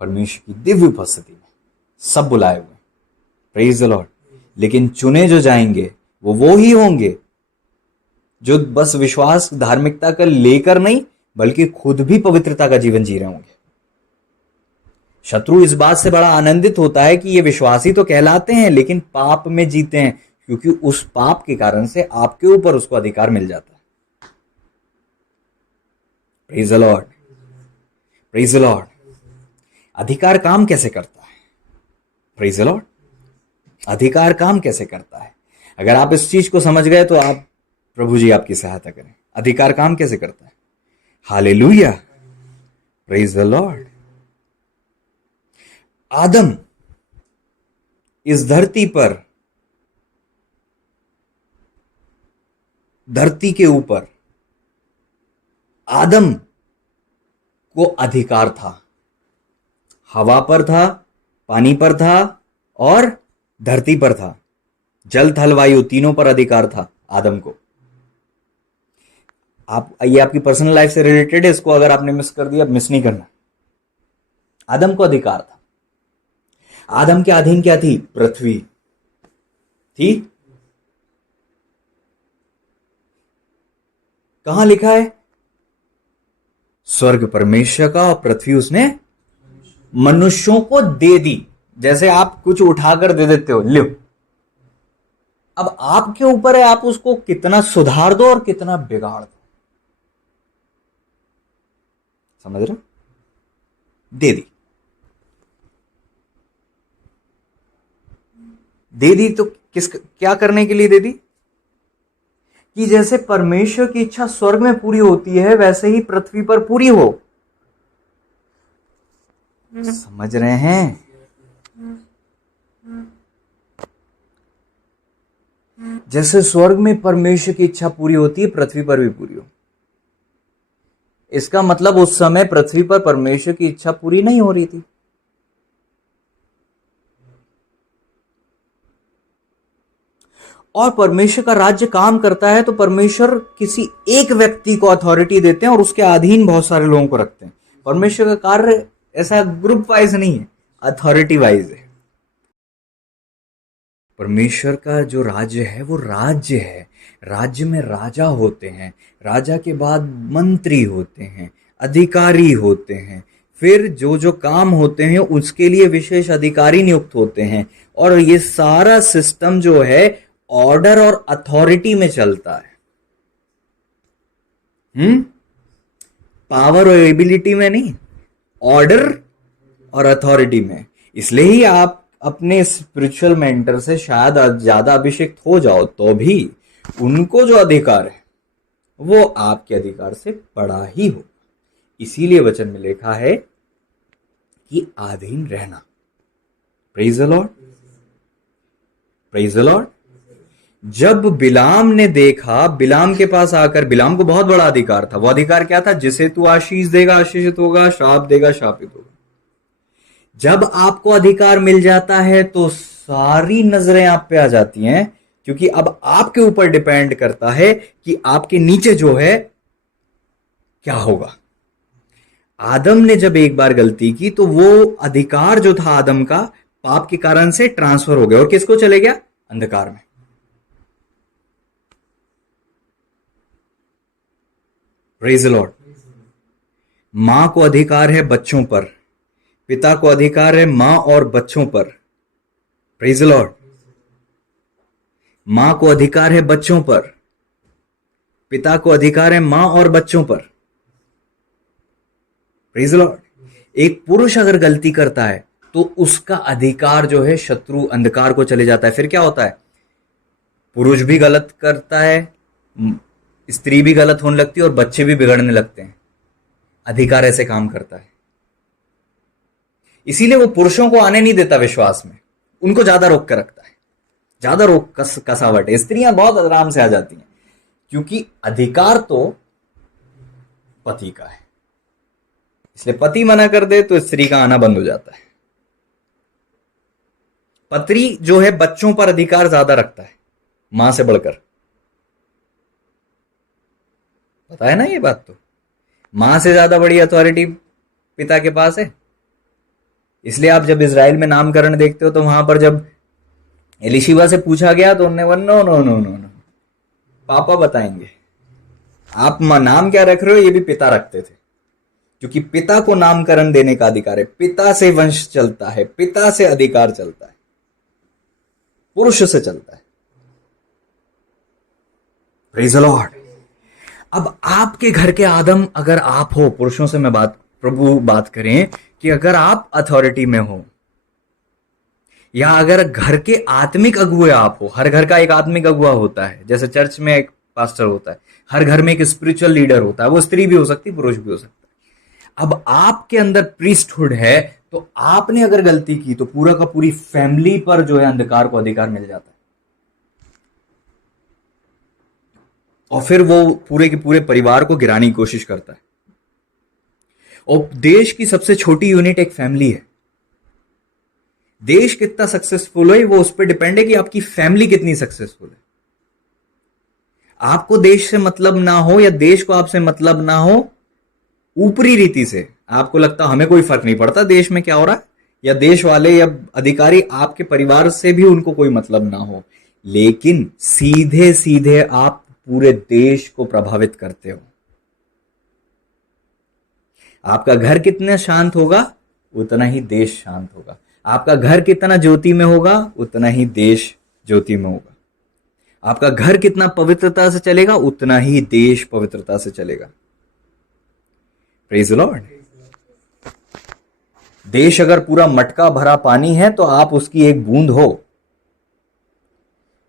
परमेश्वर की दिव्य उपस्थिति में। सब बुलाए हुए, प्रेज द लॉर्ड। लेकिन चुने जो जाएंगे वो ही होंगे जो बस विश्वास धार्मिकता का लेकर नहीं, बल्कि खुद भी पवित्रता का जीवन जी रहे होंगे। शत्रु इस बात से बड़ा आनंदित होता है कि ये विश्वासी तो कहलाते हैं लेकिन पाप में जीते हैं, क्योंकि उस पाप के कारण से आपके ऊपर उसको अधिकार मिल जाता है। Praise the Lord. Praise the Lord. अधिकार काम कैसे करता है? Praise the Lord. अधिकार काम कैसे करता है? अगर आप इस चीज को समझ गए तो आप, प्रभु जी आपकी सहायता करें। अधिकार काम कैसे करता है? हालेलुया। Praise the Lord. आदम इस धरती के ऊपर आदम को अधिकार था। हवा पर था, पानी पर था और धरती पर था। जल थल वायु तीनों पर अधिकार था आदम को। ये आपकी पर्सनल लाइफ से रिलेटेड है, इसको अगर आपने मिस कर दिया, मिस नहीं करना। आदम को अधिकार था। आदम के अधीन क्या थी? पृथ्वी थी। कहां लिखा है? स्वर्ग परमेश्वर का और पृथ्वी उसने मनुष्यों को दे दी। जैसे आप कुछ उठाकर दे देते हो, लो, अब आपके ऊपर है आप उसको कितना सुधार दो और कितना बिगाड़ दो। समझ रहे? दे दी। दे दी तो क्या करने के लिए दे दी? कि जैसे परमेश्वर की इच्छा स्वर्ग में पूरी होती है वैसे ही पृथ्वी पर पूरी हो। समझ रहे हैं? जैसे स्वर्ग में परमेश्वर की इच्छा पूरी होती है, पृथ्वी पर भी पूरी हो। इसका मतलब उस समय पृथ्वी पर परमेश्वर की इच्छा पूरी नहीं हो रही थी। और परमेश्वर का राज्य काम करता है तो परमेश्वर किसी एक व्यक्ति को अथॉरिटी देते हैं और उसके अधीन बहुत सारे लोगों को रखते हैं। परमेश्वर का कार्य ऐसा ग्रुप वाइज नहीं है, अथॉरिटी वाइज है। परमेश्वर का जो राज्य है वो राज्य है। राज्य में राजा होते हैं, राजा के बाद मंत्री होते हैं, अधिकारी होते हैं। फिर जो जो काम होते हैं उसके लिए विशेष अधिकारी नियुक्त होते हैं। और ये सारा सिस्टम जो है ऑर्डर और अथॉरिटी में चलता है। पावर और एबिलिटी में नहीं, ऑर्डर और अथॉरिटी में। इसलिए ही आप अपने स्पिरिचुअल मेंटर से शायद ज्यादा अभिषेक हो जाओ तो भी उनको जो अधिकार है वो आपके अधिकार से बड़ा ही हो। इसीलिए वचन में लिखा है कि अधीन रहना। Praise the Lord, praise the Lord. जब बिलाम ने देखा, बिलाम के पास आकर, बिलाम को बहुत बड़ा अधिकार था। वो अधिकार क्या था? जिसे तू आशीष देगा आशीषित होगा, श्राप देगा शापित होगा। जब आपको अधिकार मिल जाता है तो सारी नजरें आप पे आ जाती हैं, क्योंकि अब आपके ऊपर डिपेंड करता है कि आपके नीचे जो है क्या होगा। आदम ने जब एक बार गलती की तो वो अधिकार जो था आदम का पाप के कारण से ट्रांसफर हो गया और किसको चले गया? अंधकार में। Praise the Lord. मां को अधिकार है बच्चों पर, पिता को अधिकार है मां और बच्चों पर। Praise the Lord. मां को अधिकार है बच्चों पर, पिता को अधिकार है मां और बच्चों पर। Praise the Lord. एक पुरुष अगर गलती करता है तो उसका अधिकार जो है शत्रु अंधकार को चले जाता है। फिर क्या होता है? पुरुष भी गलत करता है, स्त्री भी गलत होने लगती है और बच्चे भी बिगड़ने लगते हैं। अधिकार ऐसे काम करता है। इसीलिए वो पुरुषों को आने नहीं देता विश्वास में, उनको ज्यादा रोक कर रखता है, ज्यादा रोक कसावट है। स्त्रियां बहुत आराम से आ जाती हैं क्योंकि अधिकार तो पति का है। इसलिए पति मना कर दे तो स्त्री का आना बंद हो जाता है। पति जो है बच्चों पर अधिकार ज्यादा रखता है मां से बढ़कर। पता है ना ये बात? तो मां से ज्यादा बड़ी अथॉरिटी पिता के पास है। इसलिए आप जब इजराइल में नामकरण देखते हो तो वहां पर जब एलिशिबा से पूछा गया तो उन्होंने बोला no no no no no, पापा बताएंगे। आप नाम क्या रख रहे हो? ये भी पिता रखते थे, क्योंकि पिता को नामकरण देने का अधिकार है। पिता से वंश चलता है, पिता से अधिकार चलता है, पुरुष से चलता है। Praise the Lord. अब आपके घर के आदम अगर आप हो, पुरुषों से मैं प्रभु बात करें कि अगर आप अथॉरिटी में हो, या अगर घर के आत्मिक अगुए आप हो, हर घर का एक आत्मिक अगुआ होता है, जैसे चर्च में एक पास्टर होता है, हर घर में एक स्पिरिचुअल लीडर होता है, वो स्त्री भी हो सकती, पुरुष भी हो सकता है। अब आपके अंदर प्रीस्टहुड है तो आपने अगर गलती की तो पूरा का पूरी फैमिली पर जो है अंधकार को अधिकार मिल जाता है, और फिर वो पूरे के पूरे परिवार को गिराने की कोशिश करता है। और देश की सबसे छोटी यूनिट एक फैमिली है। देश कितना सक्सेसफुल है वो उस पर डिपेंड है कि आपकी फैमिली कितनी सक्सेसफुल है। आपको देश से मतलब ना हो या देश को आपसे मतलब ना हो, ऊपरी रीति से आपको लगता हमें कोई फर्क नहीं पड़ता देश में क्या हो रहा है, या देश वाले या अधिकारी आपके परिवार से भी उनको कोई मतलब ना हो, लेकिन सीधे सीधे आप पूरे देश को प्रभावित करते हो। आपका घर कितना शांत होगा उतना ही देश शांत होगा। आपका घर कितना ज्योति में होगा उतना ही देश ज्योति में होगा। आपका घर कितना पवित्रता से चलेगा उतना ही देश पवित्रता से चलेगा। Praise the Lord. देश अगर पूरा मटका भरा पानी है तो आप उसकी एक बूंद हो,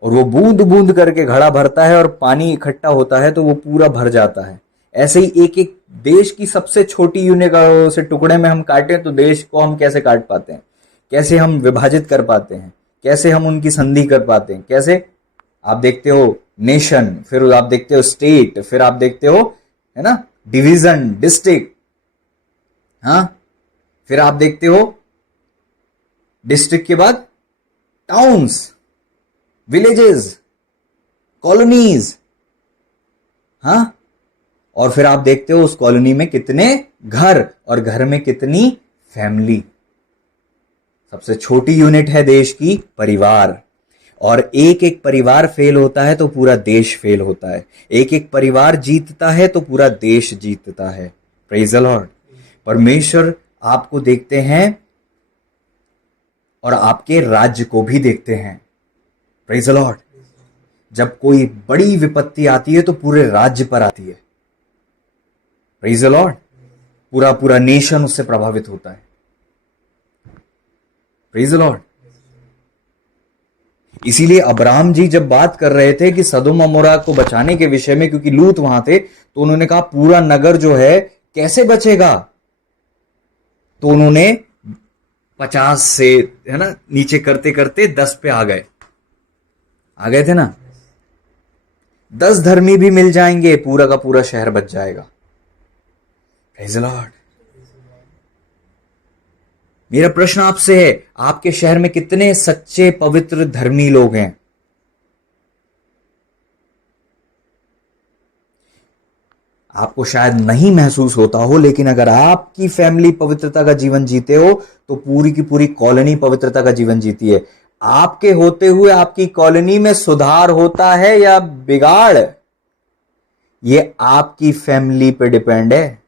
और वो बूंद बूंद करके घड़ा भरता है और पानी इकट्ठा होता है तो वो पूरा भर जाता है। ऐसे ही एक एक देश की सबसे छोटी यूनिट से टुकड़े में हम काटें तो देश को हम कैसे काट पाते हैं, कैसे हम विभाजित कर पाते हैं, कैसे हम उनकी संधि कर पाते हैं, कैसे? आप देखते हो नेशन, फिर आप देखते हो स्टेट, फिर आप देखते हो है ना डिवीजन, डिस्ट्रिक्ट, हाँ, फिर आप देखते हो डिस्ट्रिक्ट के बाद टाउन्स, विलेजेस, कॉलोनीज, हाँ, और फिर आप देखते हो उस कॉलोनी में कितने घर और घर में कितनी फैमिली। सबसे छोटी यूनिट है देश की परिवार, और एक एक परिवार फेल होता है तो पूरा देश फेल होता है। एक एक परिवार जीतता है तो पूरा देश जीतता है। Praise the Lord. परमेश्वर आपको देखते हैं और आपके राज्य को भी देखते हैं। Praise the Lord. जब कोई बड़ी विपत्ति आती है तो पूरे राज्य पर आती है। Praise the Lord. पूरा पूरा नेशन उससे प्रभावित होता है। Praise the Lord. इसीलिए अब्राहम जी जब बात कर रहे थे कि सदोम अमोरा को बचाने के विषय में, क्योंकि लूत वहां थे, तो उन्होंने कहा पूरा नगर जो है कैसे बचेगा। तो उन्होंने 50 से, है ना, नीचे करते करते 10 पे आ गए थे ना। 10 धर्मी भी मिल जाएंगे, पूरा का पूरा शहर बच जाएगा। Praise the Lord. मेरा प्रश्न आपसे है, आपके शहर में कितने सच्चे पवित्र धर्मी लोग हैं? आपको शायद नहीं महसूस होता हो, लेकिन अगर आपकी फैमिली पवित्रता का जीवन जीते हो तो पूरी की पूरी कॉलोनी पवित्रता का जीवन जीती है। आपके होते हुए आपकी कॉलोनी में सुधार होता है या बिगाड़, ये आपकी फैमिली पे डिपेंड है।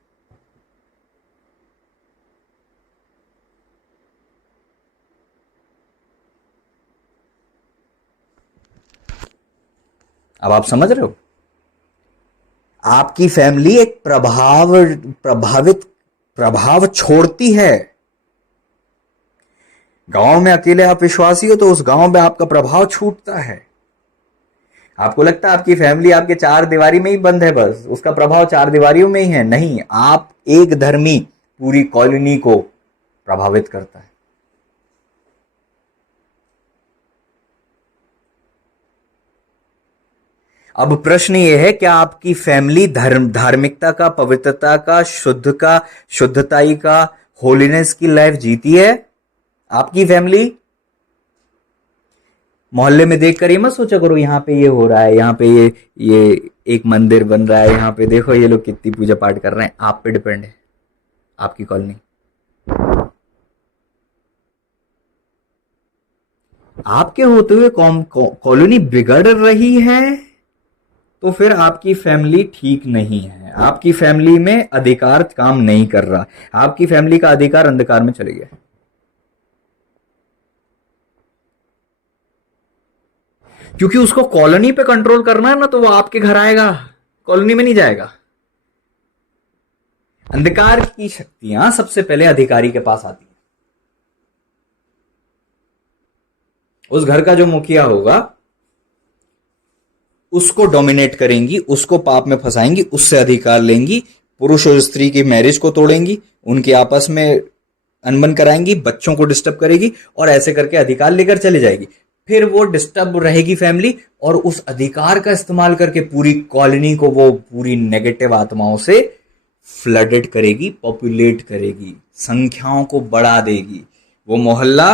अब आप समझ रहे हो? आपकी फैमिली एक प्रभाव छोड़ती है। गांव में अकेले आप विश्वासी हो तो उस गांव में आपका प्रभाव छूटता है। आपको लगता है आपकी फैमिली आपके 4 दीवारी में ही बंद है, बस उसका प्रभाव 4 दीवारियों में ही है। नहीं, आप एक धर्मी पूरी कॉलोनी को प्रभावित करता है। अब प्रश्न यह है, क्या आपकी फैमिली धार्मिकता का, पवित्रता का, शुद्धताई का, होलीनेस की लाइफ जीती है? आपकी फैमिली मोहल्ले में देखकर ये मत सोचा करो यहाँ पे ये हो रहा है, यहाँ पे ये एक मंदिर बन रहा है, यहाँ पे देखो ये लोग कितनी पूजा पाठ कर रहे हैं। आप पे डिपेंड है आपकी कॉलोनी। आपके होते हुए कॉलोनी बिगड़ रही है तो फिर आपकी फैमिली ठीक नहीं है। आपकी फैमिली में अधिकार काम नहीं कर रहा। आपकी फैमिली का अधिकार अंधकार में चले गया। क्योंकि उसको कॉलोनी पे कंट्रोल करना है ना, तो वो आपके घर आएगा, कॉलोनी में नहीं जाएगा। अंधकार की शक्तियां सबसे पहले अधिकारी के पास आती है। उस घर का जो मुखिया होगा उसको डोमिनेट करेंगी, उसको पाप में फंसाएंगी, उससे अधिकार लेंगी, पुरुष और स्त्री की मैरिज को तोड़ेंगी, उनके आपस में अनबन कराएंगी, बच्चों को डिस्टर्ब करेगी और ऐसे करके अधिकार लेकर चले जाएगी। फिर वो डिस्टर्ब रहेगी फैमिली और उस अधिकार का इस्तेमाल करके पूरी कॉलोनी को वो पूरी नेगेटिव आत्माओं से फ्लडेड करेगी, पॉपुलेट करेगी, संख्याओं को बढ़ा देगी। वो मोहल्ला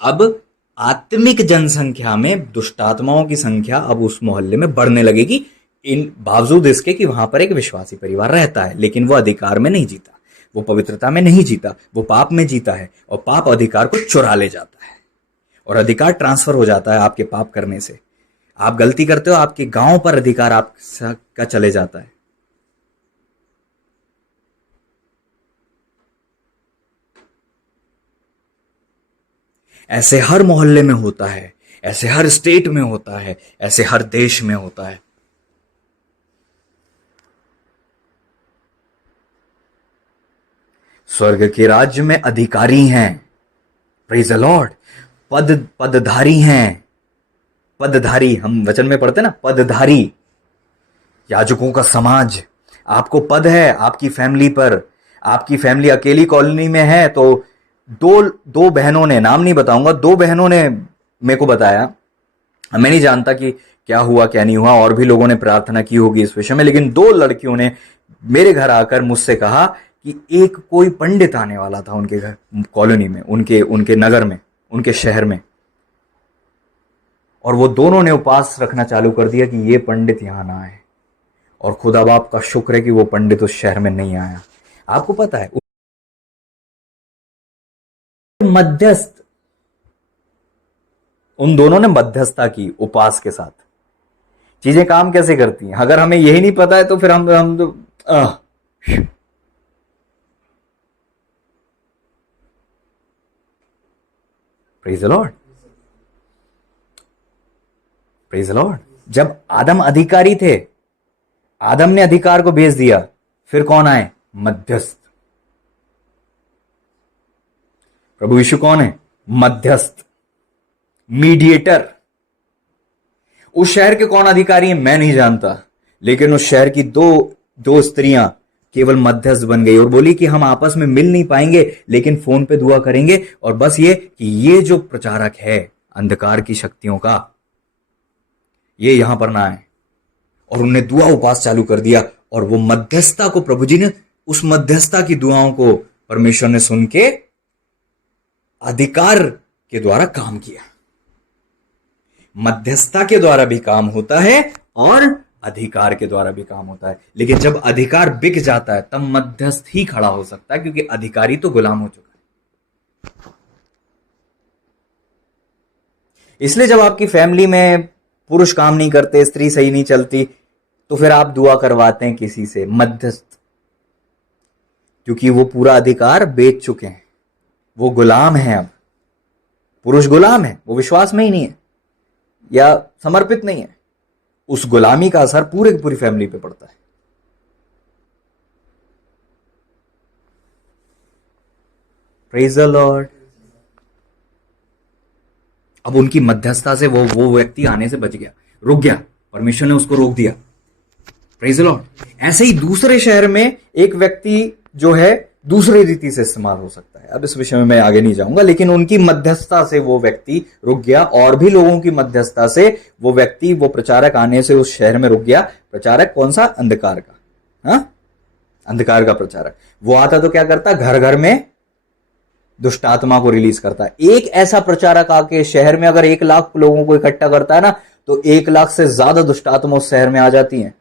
अब आत्मिक जनसंख्या में दुष्ट आत्माओं की संख्या अब उस मोहल्ले में बढ़ने लगेगी, इन बावजूद इसके कि वहां पर एक विश्वासी परिवार रहता है, लेकिन वो अधिकार में नहीं जीता, वो पवित्रता में नहीं जीता, वो पाप में जीता है और पाप अधिकार को चुरा ले जाता है और अधिकार ट्रांसफर हो जाता है आपके पाप करने से। आप गलती करते हो, आपके गांव पर अधिकार आपका चले जाता है। ऐसे हर मोहल्ले में होता है, ऐसे हर स्टेट में होता है, ऐसे हर देश में होता है। स्वर्ग के राज्य में अधिकारी हैं, प्रेज द लॉर्ड, पदधारी हैं। पदधारी हम वचन में पढ़ते ना, पदधारी, याजकों का समाज। आपको पद है आपकी फैमिली पर। आपकी फैमिली अकेली कॉलोनी में है तो दो बहनों ने, नाम नहीं बताऊंगा, 2 बहनों ने मेरे को बताया। मैं नहीं जानता कि क्या हुआ क्या नहीं हुआ, और भी लोगों ने प्रार्थना की होगी इस विषय में, लेकिन 2 लड़कियों ने मेरे घर आकर मुझसे कहा कि एक कोई पंडित आने वाला था उनके घर कॉलोनी में, उनके नगर में, उनके शहर में, और वो दोनों ने उपवास रखना चालू कर दिया कि ये पंडित यहां ना आए। और खुदा बाप का शुक्र है कि वो पंडित उस शहर में नहीं आया। आपको पता है, मध्यस्थ, उन दोनों ने मध्यस्थता की उपवास के साथ। चीजें काम कैसे करती हैं, अगर हमें यही नहीं पता है तो फिर हम तो praise the Lord, praise the Lord. जब आदम अधिकारी थे, आदम ने अधिकार को भेज दिया, फिर कौन आए? मध्यस्थ। प्रभु यीशु कौन है? मध्यस्थ, मीडिएटर। उस शहर के कौन अधिकारी हैं मैं नहीं जानता, लेकिन उस शहर की दो स्त्रियां केवल मध्यस्थ बन गई और बोली कि हम आपस में मिल नहीं पाएंगे, लेकिन फोन पे दुआ करेंगे, और बस ये कि ये जो प्रचारक है अंधकार की शक्तियों का, ये यहां पर ना आए। और उन्होंने दुआ उपास चालू कर दिया, और वो मध्यस्थता को प्रभु जी ने, उस मध्यस्थता की दुआओं को परमेश्वर ने सुन के अधिकार के द्वारा काम किया। मध्यस्थता के द्वारा भी काम होता है और अधिकार के द्वारा भी काम होता है, लेकिन जब अधिकार बिक जाता है तब मध्यस्थ ही खड़ा हो सकता है, क्योंकि अधिकारी तो गुलाम हो चुका है। इसलिए जब आपकी फैमिली में पुरुष काम नहीं करते, स्त्री सही नहीं चलती, तो फिर आप दुआ करवाते हैं किसी से, मध्यस्थ, क्योंकि वो पूरा अधिकार बेच चुके हैं, वो गुलाम है। अब पुरुष गुलाम है, वो विश्वास में ही नहीं है या समर्पित नहीं है, उस गुलामी का असर पूरे की पूरी फैमिली पे पड़ता है। Praise the Lord. अब उनकी मध्यस्थता से वो व्यक्ति आने से बच गया, रुक गया, परमेश्वर ने उसको रोक दिया। Praise the Lord. ऐसे ही दूसरे शहर में एक व्यक्ति जो है दूसरी रीति से इस्तेमाल हो सकता है। अब इस विषय में मैं आगे नहीं जाऊंगा, लेकिन उनकी मध्यस्थता से वो व्यक्ति रुक गया, और भी लोगों की मध्यस्थता से वो व्यक्ति, वो प्रचारक आने से उस शहर में रुक गया। प्रचारक कौन सा? अंधकार का, हाँ, अंधकार का प्रचारक। वो आता तो क्या करता? घर घर में दुष्ट आत्मा को रिलीज करता है। एक ऐसा प्रचारक आके शहर में अगर 1 लाख लोगों को इकट्ठा करता है ना, तो 1 लाख से ज्यादा दुष्ट आत्मा उस शहर में आ जाती हैं।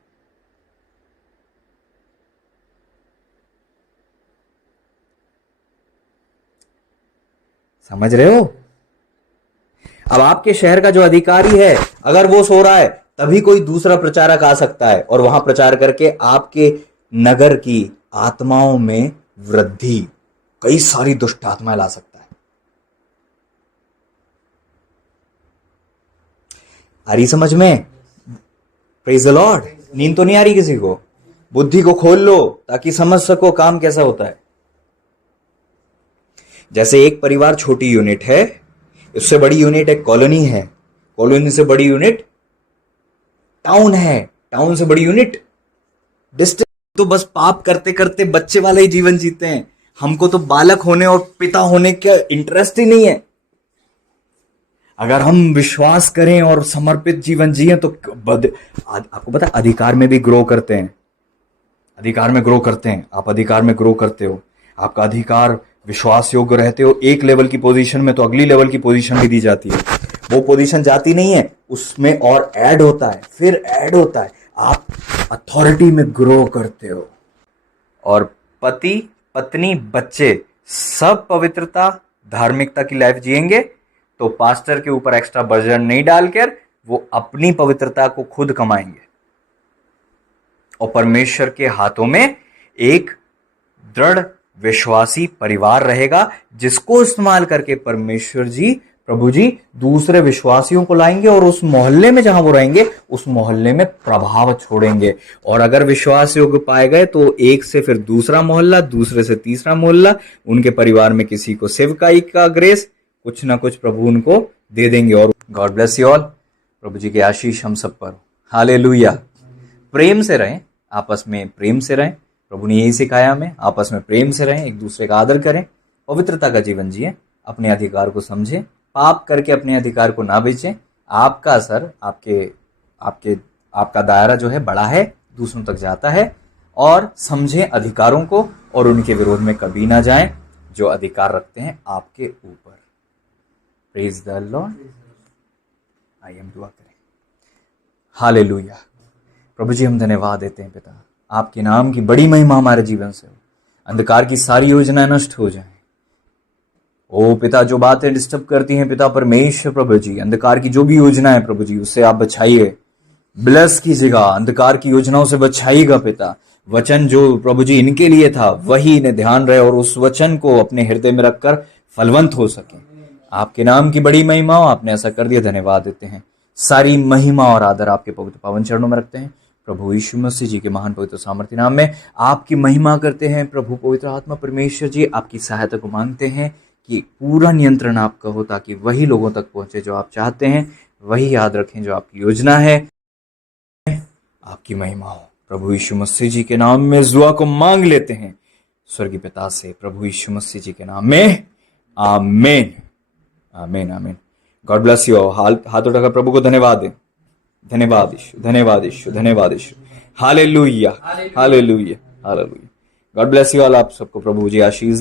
समझ रहे हो? अब आपके शहर का जो अधिकारी है, अगर वो सो रहा है, तभी कोई दूसरा प्रचारक आ सकता है और वहां प्रचार करके आपके नगर की आत्माओं में वृद्धि, कई सारी दुष्ट आत्माएं ला सकता है। आ रही समझ में? Praise the Lord. नींद तो नहीं आ रही किसी को? बुद्धि को खोल लो ताकि समझ सको काम कैसा होता है। जैसे एक परिवार छोटी यूनिट है, उससे बड़ी यूनिट एक कॉलोनी है, कॉलोनी से बड़ी यूनिट टाउन है, टाउन से बड़ी यूनिट डिस्ट्रिक्ट। तो बस पाप करते करते बच्चे वाला ही जीवन जीते हैं। हमको तो बालक होने और पिता होने का इंटरेस्ट ही नहीं है। अगर हम विश्वास करें और समर्पित जीवन जिए तो आपको पता है अधिकार में भी ग्रो करते हैं, अधिकार में ग्रो करते हैं। आप अधिकार में ग्रो करते हो, आपका अधिकार विश्वास योग्य रहते हो एक लेवल की पोजीशन में, तो अगली लेवल की पोजीशन भी दी जाती है। वो पोजीशन जाती नहीं है, उसमें और ऐड होता है, फिर ऐड होता है, आप अथॉरिटी में ग्रो करते हो। और पति पत्नी बच्चे सब पवित्रता धार्मिकता की लाइफ जिएंगे, तो पास्टर के ऊपर एक्स्ट्रा बर्डन नहीं डालकर वो अपनी पवित्रता को खुद कमाएंगे और परमेश्वर के हाथों में एक दृढ़ विश्वासी परिवार रहेगा, जिसको इस्तेमाल करके परमेश्वर जी, प्रभु जी दूसरे विश्वासियों को लाएंगे और उस मोहल्ले में जहां वो रहेंगे उस मोहल्ले में प्रभाव छोड़ेंगे। और अगर विश्वास योग्य पाए गए तो एक से फिर दूसरा मोहल्ला, दूसरे से तीसरा मोहल्ला, उनके परिवार में किसी को सेवकाई का ग्रेस, कुछ ना कुछ प्रभु उनको दे देंगे। और गॉड ब्लेस यू ऑल। प्रभु जी की आशीष हम सब पर। हालेलुया। प्रेम से रहें, आपस में प्रेम से रहें। प्रभु ने यही सिखाया हमें, आपस में प्रेम से रहें, एक दूसरे का आदर करें, पवित्रता का जीवन जिए, अपने अधिकार को समझें, पाप करके अपने अधिकार को ना बेचें। आपका असर, आपका दायरा जो है बड़ा है, दूसरों तक जाता है। और समझें अधिकारों को और उनके विरोध में कभी ना जाएं जो अधिकार रखते हैं आपके ऊपर। Praise the Lord. आइए हम दुआ करें। हालेलुया। प्रभु जी हम धन्यवाद देते हैं पिता, आपके नाम की बड़ी महिमा हमारे जीवन से हो, अंधकार की सारी योजनाएं नष्ट हो जाएं। ओ पिता, जो बातें डिस्टर्ब करती हैं पिता परमेश्वर, प्रभु जी अंधकार की जो भी योजना है प्रभु जी उससे आप बचाइए, ब्लेस कीजिएगा, अंधकार की योजनाओं से बचाइएगा पिता। वचन जो प्रभु जी इनके लिए था वही इन्हें ध्यान रहे और उस वचन को अपने हृदय में रखकर फलवंत हो सके। आपके नाम की बड़ी महिमा हो, आपने ऐसा कर दिया, धन्यवाद देते हैं। सारी महिमा और आदर आपके पवित्र पावन चरणों में रखते हैं। प्रभु यीशु मसीह जी के महान पवित्र सामर्थ्य नाम में आपकी महिमा करते हैं। प्रभु पवित्र आत्मा परमेश्वर जी आपकी सहायता को मांगते हैं कि पूरा नियंत्रण आपका हो, ताकि वही लोगों तक पहुंचे जो आप चाहते हैं, वही याद रखें जो आपकी योजना है। आपकी महिमा हो। प्रभु यीशु मसीह जी के नाम में इस दुआ को मांग लेते हैं स्वर्गीय पिता से, प्रभु यीशु मसीह जी के नाम में, आमीन आमीन आमीन। God bless you. हाथ उठाकर प्रभु को धन्यवाद दें। धन्यवाद यीशु, धन्यवाद यीशु, धन्यवाद यीशु। Hallelujah hallelujah hallelujah. God bless you all. आप सबको प्रभु जी आशीष दें।